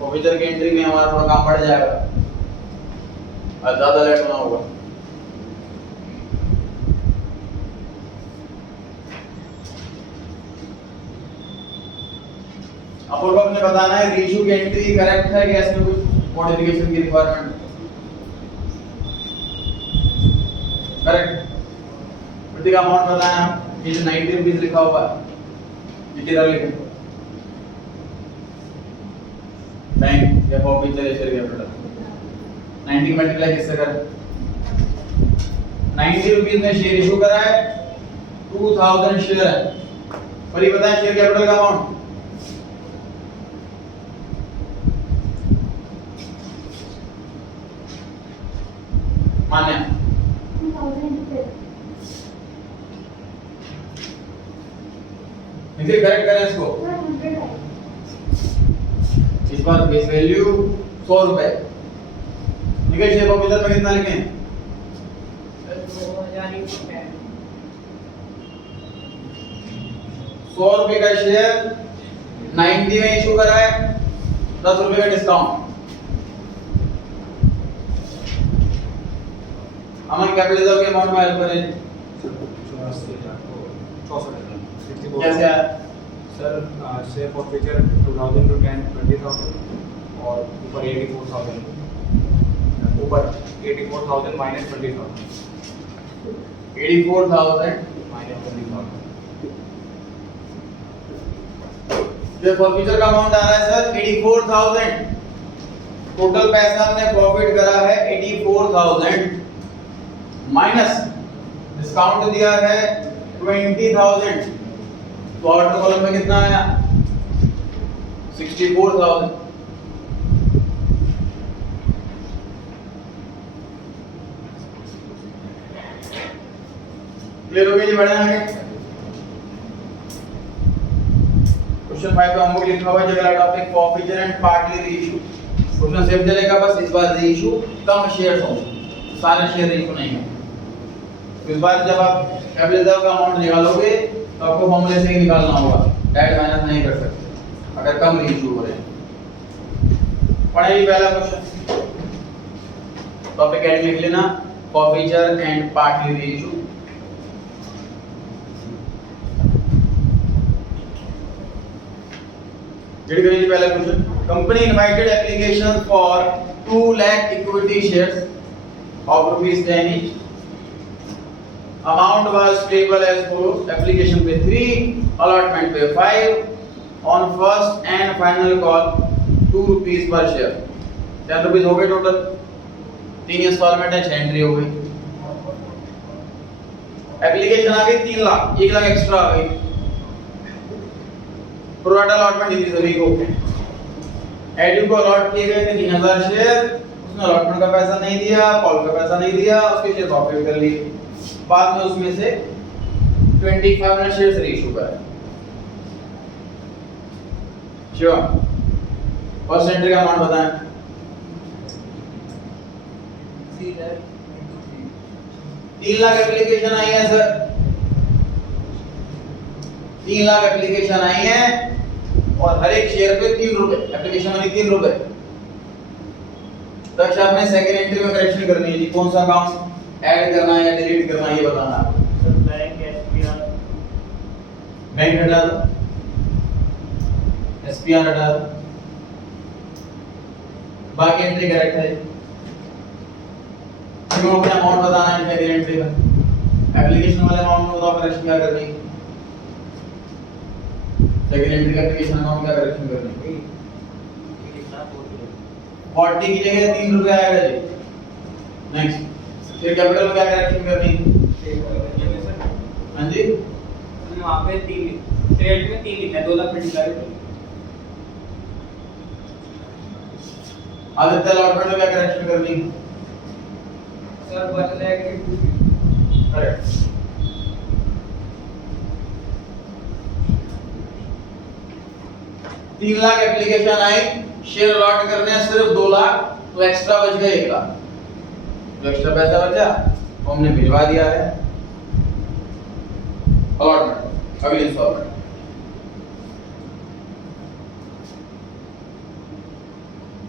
फॉरवर्डर की एंट्री में हमारा थोड़ा काम बढ़ जाएगा और ज्यादा लेट होना होगा। आपको अपने बताना है रीइश्यू की एंट्री करेक्ट है कि इसमें कुछ मॉडिफिकेशन की रिक्वायरमेंट। करेक्ट। का अमाउंट बताया, ये जो 90 रुपीस लिखा हुआ है ये किधर लिखे, बैंक या फॉरफीचर या शेयर कैपिटल। 90 मल्टीप्लाई किससे करें, 90 रुपीस में शेयर इशू करा है, 2000 शेयर है, और ये बताया शेयर कैपिटल का अमाउंट मान्य 2000 इसे करेक्ट करें इसको। इस बार फेस वैल्यू 100 रुपए निकल शेयर प्रॉफिट में कितना लिखें, 100 रुपए का शेयर 90 में इशू करा है, 10 रुपए का डिस्काउंट। अमन कैपिटल रिजर्व के अमाउंट में हेल्प करें। कैसे आया सर, शेयर फॉरफीचर 2000 टू 20,000 और ऊपर 84,000, ऊपर 84,000 माइनस 20,000, 84,000 माइनस 20,000। जो फॉरफीचर का अमाउंट आ रहा है सर 84,000, टोटल पैसा हमने प्रॉफिट करा है 84,000 माइनस डिस्काउंट दिया है 20,000, तो आउटर कॉलम में कितना आया 64,000। क्लियर हो गया जी, बढ़े आगे। क्वेश्चन 5 का होमवर्क लिखा हुआ है, जगह topic forfeiture and partly reissue. Question same चलेगा, बस इस बार रीइशू कम शेयर्स होंगे, सारे शेयर रीइशू नहीं होंगे। इस बार जब आप कैपिटल रिजर्व का अमाउंट निकालोगे तो आपको फॉर्मूले से ही निकालना होगा, डायरेक्ट माइनस नहीं कर सकते अगर कम रीइशू हो रहे हैं। पढ़ेंगे पहला क्वेश्चन, टॉपिक हेड लिख लेना, कॉफीचर एंड पार्टली रीइशू। रीड करिए पहला question. Company invited application for 2 lakh equity shares of ₹10 each. Amount was payable as follows: application पे 3, allotment पे 5, on first and final call ₹2 per share. 10 rupees हो गए total, 3 instalment है, 6 entry हो गई। Application आ गई 3 लाख, 1 लाख एक्स्ट्रा आ गई। प्रोराटा अलॉटमेंट दी थी सभी को, एडयू को अलॉट किए गए थे 3000 शेयर, उसने अलॉटमेंट का पैसा नहीं दिया, कॉल का पैसा नहीं दिया, उसके शेयर प्रॉफिट कर लिए। बाद में उसमें से 2500 शेयर्स रीइशू कराए। श्योर, फर्स्ट एंट्री का अमाउंट बताएं। 3 लाख एप्लीकेशन आई है सर, 3 लाख एप्लीकेशन आई है और हर एक शेयर पे 3 रुपए, एप्लीकेशन वाली 3 रुपए। तो अच्छा आपने सेकंड एंट्री में करेक्शन करनी है जी, कौन सा अकाउंट ऐड करना है या डिलीट करना है ये बताना है। सर बैंक एसपीआर, बैंक हटा दो, एसपीआर हटा दो, बाकी एंट्री करेक्ट है। क्यों अपना अमाउंट बताना है सेकंड एंट्री का, एप्लीकेशन वाले अमाउंट में बताओ करेक्शन क्या करनी है। सेकंड एंट्री का एप्लीकेशन अमाउंट क्या करेक्शन करनी है। 40 की जगह 3 रुपए आएगा जी। नेक्स्ट, फिर कैपिटल में क्या करेक्शन करनी है। हां जी, वहां पे 3 ट्रेड में 3 लिखा है, 2 लाख में डिक्लेयर कर। आदित्य अलॉटमेंट में क्या करेक्शन करनी है। Sir 1 lakh correct. तीन लाख एप्लीकेशन आई, शेयर अलॉट करने हैं सिर्फ 2 लाख, तो एक्स्ट्रा बच गए 1 लाख। जो एक्स्ट्रा पैसा बचा वो हमने भिजवा दिया है अलॉटमेंट, अगली इंस्टॉलमेंट।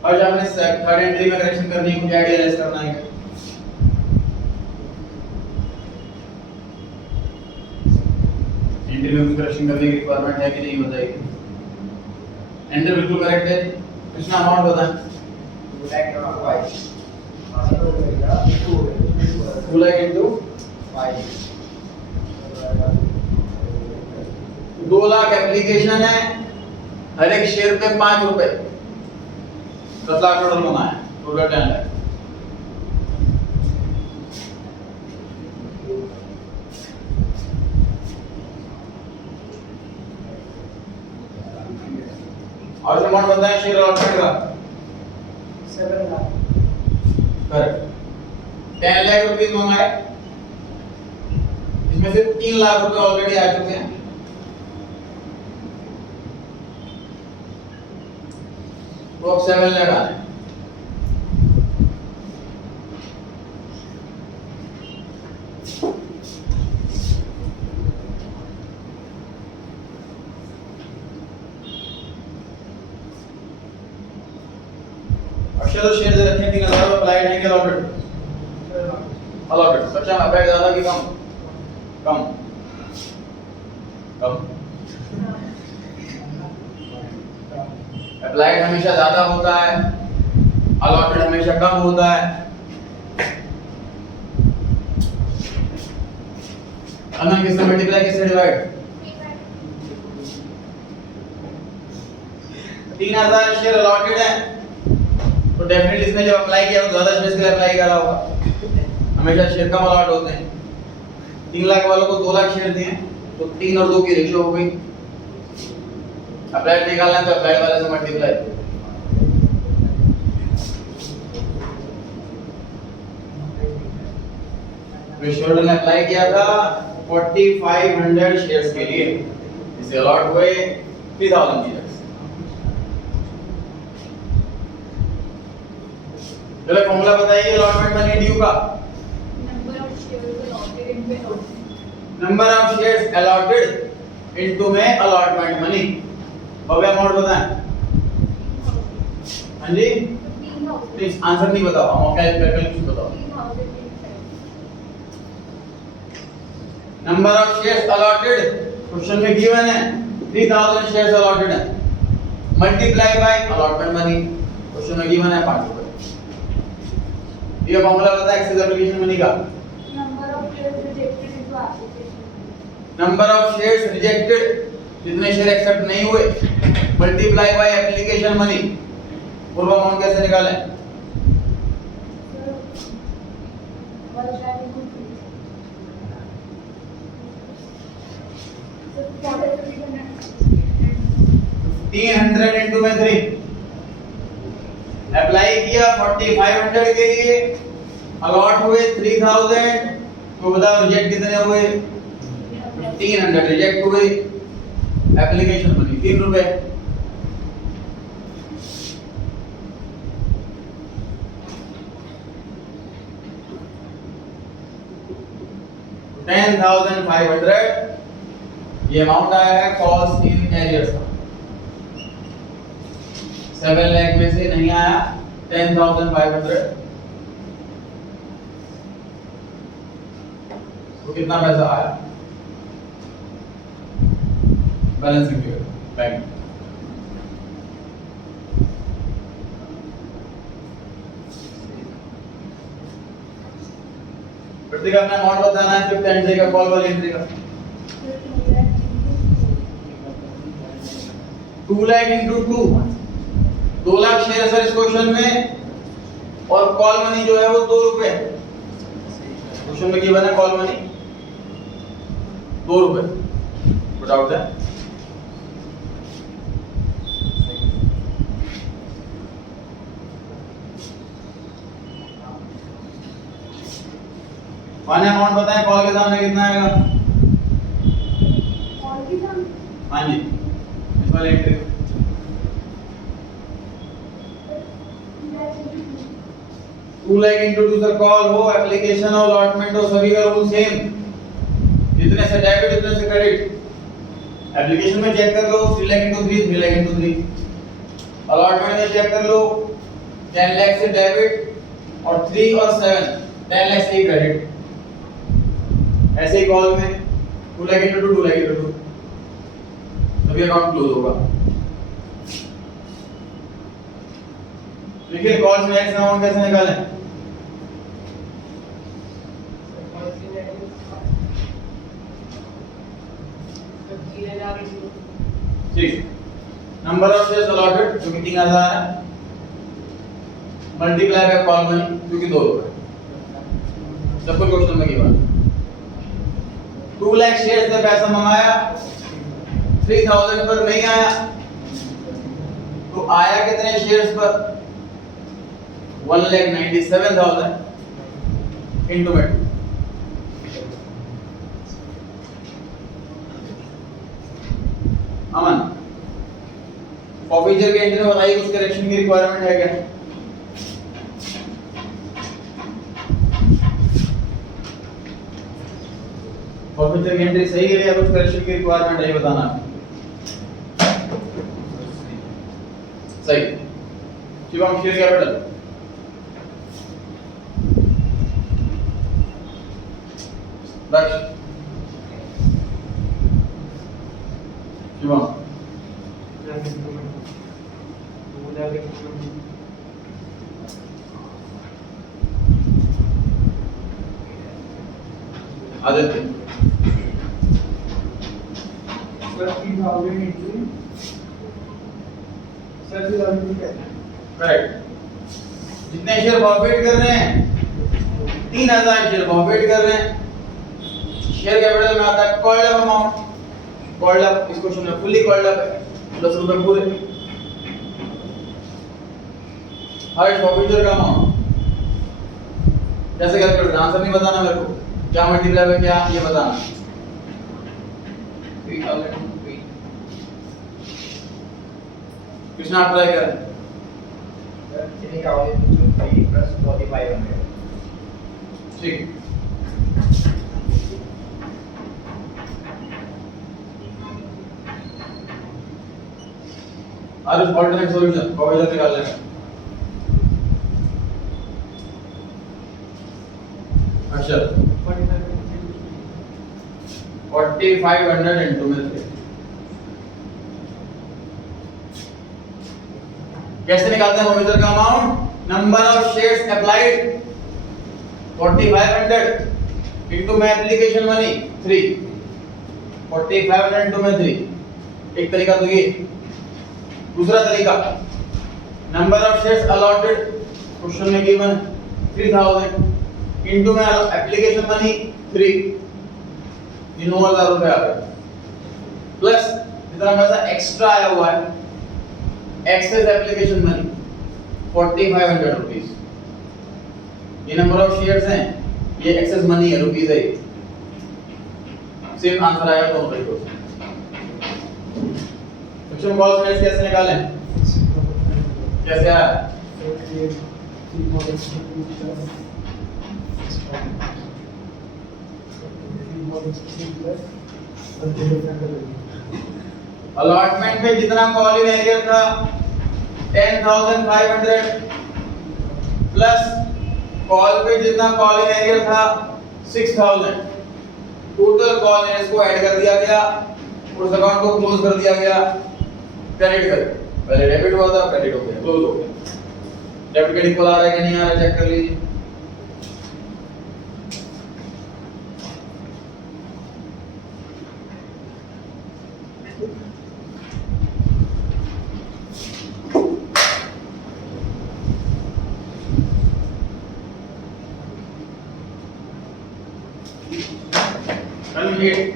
और जब हमने थर्ड एंट्री में करेक्शन करनी है, कुछ आइडिया लेस करना है। एंट्री में करेक्शन करने की रिक्वायरमेंट है कि नहीं बताइए। एंट्री बिल्कुल करेक्ट है। कितना अमाउंट बताएं। 2 लाख into 5 2 लाख एप्लीकेशन है, हर एक शेयर पे 5 रुपए, 10 लाख टोटल होना है, टोटल 10 लाख। और अमाउंट बताएं शेयर अलॉटमेंट का। 7 लाख करेक्ट। 10 लाख रुपए मंगाए, इसमें से 3 लाख रुपए ऑलरेडी आ चुके हैं। तो अब 7 लाख आने। चलो शेयर दे रखे 3000 अप्लाइड है कि अलॉटेड। अलॉटेड अच्छा अप्लाइड ज्यादा कि कम। कम कम अप्लाइड हमेशा ज्यादा होता है, अलॉटेड हमेशा कम होता है। अनंत किससे मल्टीप्लाई किससे डिवाइड। 3000 शेयर अलॉटेड है तो डेफिनेटली इसने जब अप्लाई किया तो ज्यादा शेयर्स के लिए अप्लाई करा होगा, हमेशा शेयर कम अलॉट होते हैं। 3 लाख वालों को 2 लाख शेयर दिए तो 3 और 2 की रेशियो हो गई। अप्लाइड निकालना है तो अप्लाइड वाले से मल्टीप्लाई। तो शेयरहोल्डर ने अप्लाई किया था 4500 शेयर्स के लिए, इसे अलॉट हुए 3000 शेयर्स। चलो फॉर्मूला बताइए अलॉटमेंट मनी ड्यू का। Number of shares allotted into allotment. Number of shares allotted into में अलॉटमेंट मनी। अब अमाउंट बताएं। हाँ जी 15,000. प्लीज आंसर नहीं बताओ, हम कैलकुलेशन बताओ। 3,000. Number of shares allotted question में गिवन है 3000 शेयर्स अलॉटेड है, multiply by allotment money question में गिवन है 5 रुपए। ये फॉर्मूला बताया एक्सेस एप्लीकेशन मनी का। Number of shares rejected into application. Number of shares rejected जितने शेयर एक्सेप्ट नहीं हुए मल्टीप्लाई बाय एप्लीकेशन मनी। पूर्व अमाउंट कैसे निकालें? Sir, was that into 300 into में 3 अप्लाई किया 4500 के लिए, अलॉट हुए 3000, तो बताओ रिजेक्ट कितने हुए? 1500 रिजेक्ट हुए। एप्लीकेशन मनी 3 रुपए। $10,500 ये अमाउंट आया है कॉस्ट इन एरियर्स का। 7 लाख में से नहीं आया 10,500, तो कितना पैसा आया? Balancing figure bank. प्रतिका अपना अमाउंट बताना है, फिफ्थ एंट्री का, कॉल वाली एंट्री का। 2 lakh into 2, 2 lakh share sir इस क्वेश्चन में, और कॉल मनी जो है वो 2 रुपए। क्वेश्चन में गिवन है कॉल मनी 2 रुपए। पुट आउट है फाइनल अमाउंट बताएं, कॉल के सामने कितना आएगा? और भी हम हाँ जी इस वाले entry 2 lakh into 2 sir call हो, एप्लीकेशन हो, अलॉटमेंट हो, सभी का रूल सेम। जितने से डेबिट उतने से क्रेडिट। एप्लीकेशन में चेक कर लो 3 lakh into 3, 3 lakh into 3। Allotment में चेक कर लो 10 लाख से डेबिट और 3 और 7 10 लाख से क्रेडिट। ऐसे ही कॉल में 2 लाख इंटू 2, 2 लाख इंटू 2, तभी अकाउंट क्लोज होगा। देखिए कॉल से नेक्स्ट अमाउंट कैसे निकालें? ठीक, नंबर ऑफ शेयर्स अलॉटेड जो कि 3000 है, मल्टीप्लाई बाय कॉल मनी जो कि 2 रुपए। सबको क्वेश्चन में गिवन 2 लाख शेयर्स से पैसा मंगाया, 3000 पर नहीं आया, तो आया कितने शेयर्स पर? 1,97,000 इनटू में 2। अमन ऑफिसर के एंट्री में बताइए कुछ करेक्शन की रिक्वायरमेंट है क्या? ऑफिसर की एंट्री सही है या कुछ करेक्शन की रिक्वायरमेंट है, ये बताना। सही। शिवम शेयर कैपिटल दक्ष शिवम आदित्य करेक्ट। जितने शेयर फॉरफिट कर रहे हैं 3000 शेयर फॉरफिट कर रहे हैं। शेयर कैपिटल में आता है called up amount, called up इस क्वेश्चन में फुल्ली कॉल्ड अप है 10 रुपए पूरे। हर फॉरफिटर का अमाउंट कैसे कैलकुलेट करना, आंसर नहीं बताना मेरे को, क्या मल्टीप्लाई है क्या ये बताना। 3000 कृष्णा आप ट्राई करें। 3 plus 4500. ठीक और इस ऑल्टरनेट सॉल्यूशन प्रोविजन निकाल लेना। अच्छा 4500 इनटू में 3 कैसे निकालते हैं प्रोविजन का amount? Number of shares applied 4500 into में एप्लीकेशन मनी 3 4500 इनटू में 3 एक तरीका तो ये। दूसरा तरीका number of shares allotted question में गिवन 3000 इनटू में एप्लीकेशन मनी 3 ये 9000 रुपए आ गए प्लस जितना पैसा एक्स्ट्रा आया हुआ है एक्सेस एप्लीकेशन मनी 4500 रुपीस। ये नंबर ऑफ शेयर्स हैं, ये एक्सेस मनी है रुपीस है। सेम आंसर आया दोनों तरीकों से। फ्रिक्शन कॉस्ट रेट कैसे निकालें? कैसे आया? अलॉटमेंट पे जितना कॉल इन एरियर था 10500 प्लस कॉल पे जितना कॉल इन एरियर था 6000 टोटल कॉल इन को ऐड कर दिया गया और उस अकाउंट को क्लोज कर दिया गया। क्रेडिट कर पहले डेबिट हुआ था क्रेडिट हो गया क्लोज हो गया। डेबिट क्रेडिट को आ रहा है कि नहीं आ रहा है चेक कर लीजिए।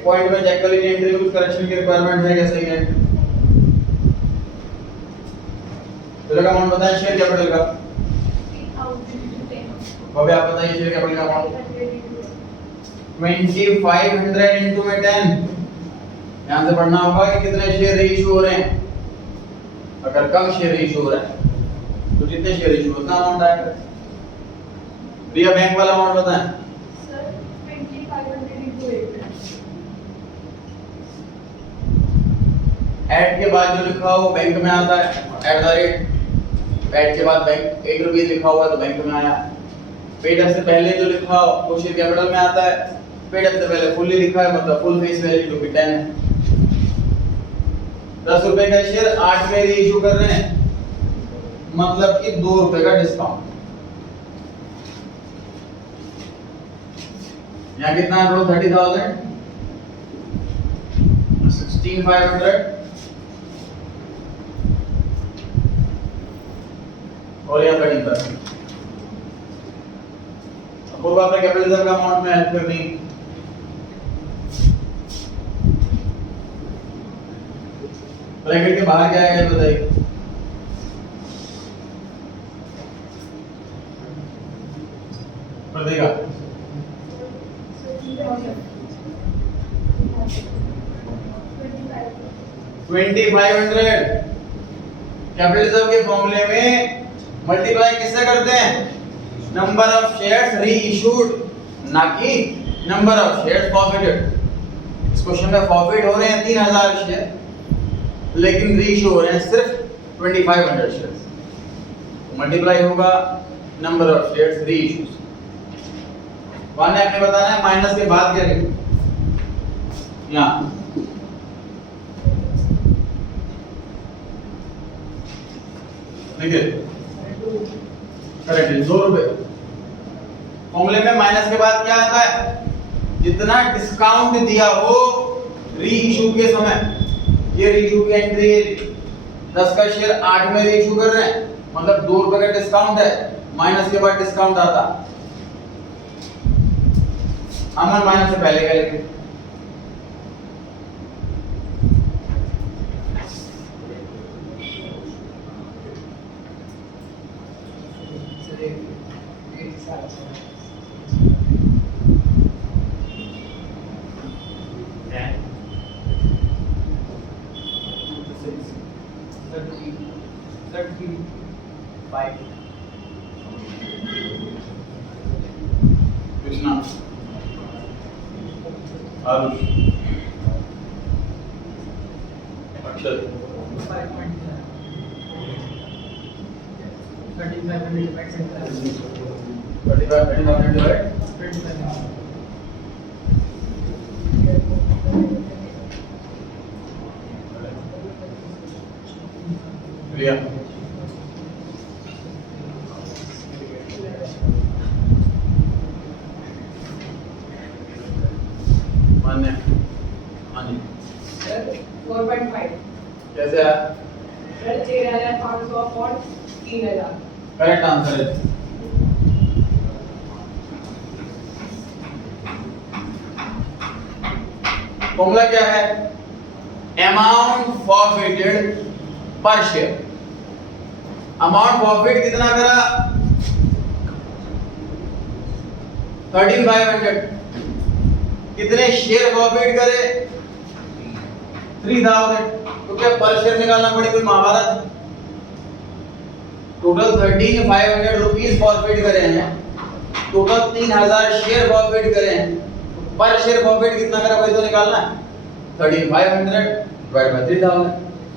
पॉइंट में चेक कर लीजिए एंट्री में कुछ करेक्शन की रिक्वायरमेंट है या सही है। तो का अमाउंट बताएं शेयर कैपिटल का। 3000 अभी आप बताइए शेयर कैपिटल का अमाउंट 2500 इनटू में 10। यहां से पढ़ना होगा कि कितने शेयर रीइश्यू हो रहे हैं। अगर कम शेयर रीइश्यू हो रहा है तो जितने शेयर रीइश्यू उतना अमाउंट आएगा। भैया बैंक वाला अमाउंट बताएं। सर 2500 into 8 ऐड के बाद जो लिखा हो बैंक में आता है एट द रेट। ऐड के बाद बैंक 1 रुपये लिखा हुआ है तो बैंक में आया। पेड अप से पहले जो लिखा हो वो शेयर कैपिटल में आता है। पेड अप से पहले फुल्ली लिखा है मतलब फुल फेस वैल्यू जो कि 10 है। 10 रुपए का शेयर 8 में रीइश्यू कर रहे हैं मतलब कि 2 रुपए का डिस्काउंट। यहाँ कितना है? 30,000 16,500 और यहाँ पर इंटरेस्ट। पूर्व आपने कैपिटल रिजर्व का अमाउंट में हेल्प करनी। ब्रैकेट के बाहर क्या है बताइए। पढ़ेगा 2500 कैपिटल रिजर्व के फॉर्मूले में मल्टीप्लाई किससे करते हैं? नंबर ऑफ शेयर्स रीइश्यूड ना कि नंबर ऑफ शेयर्स फॉरफिटेड। इस क्वेश्चन में फॉरफिट हो रहे हैं 3000 शेयर लेकिन रीइश्यू हो रहे हैं सिर्फ 2500 शेयर्स। तो मल्टीप्लाई होगा नंबर ऑफ शेयर्स रीइश्यूड। वाने आपने बताना है माइनस के बाद क्या लिखें। यहाँ देखिए करेक्ट 2 रुपए। फॉर्मूले में माइनस के बाद क्या आता है? जितना डिस्काउंट दिया हो रीइश्यू के समय। ये रीइश्यू की एंट्री है 10 का शेयर 8 में रीइश्यू कर रहे हैं मतलब 2 रुपए का डिस्काउंट है। माइनस के बाद डिस्काउंट आता अमन माइनस से पहले क्या लिखे? आरुष अक्षर 35 डिवाइड प्रिया मान्य हाँ जी 4.5 कैसे आया सर 13,500 अपॉन 3,000 करेक्ट आंसर है फॉर्मूला क्या है amount forfeited per share amount forfeit कितना करा 13,500 कितने शेयर फॉरफिट करे 3,000 तो क्या पर शेयर निकालना पड़ी कोई महाभारत टोटल 13,500 रुपीस फॉरफिट करे हैं टोटल 3,000 शेयर फॉरफिट करे हैं पर शेयर प्रॉफिट कितना करा वही तो निकालना है 13,500 डिवाइड बाय 3,000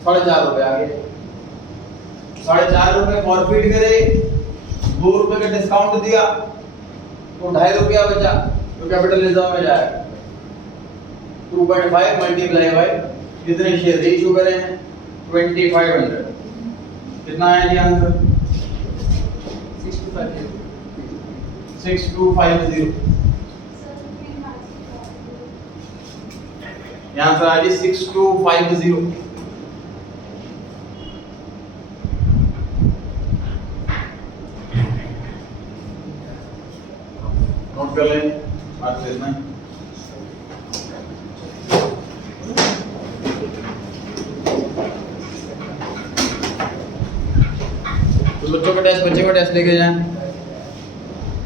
4.5 रुपए आ गए 4.5 रुपए प्रॉफिट करे 2 रुपए का डिस्काउंट दिया तो 2.5 रुपया बचा तो कैपिटल रिजर्व में जाएगा 2.5 मल्टीप्लाई बाय कितने शेयर इशू करे हैं 2,500 कितना आया जी आंसर 6250 यहाँ आंसर आ जी 6250 नोट कर लें आज से इतना ही तो बच्चों का टेस्ट बच्चे का टेस्ट लेके जाएं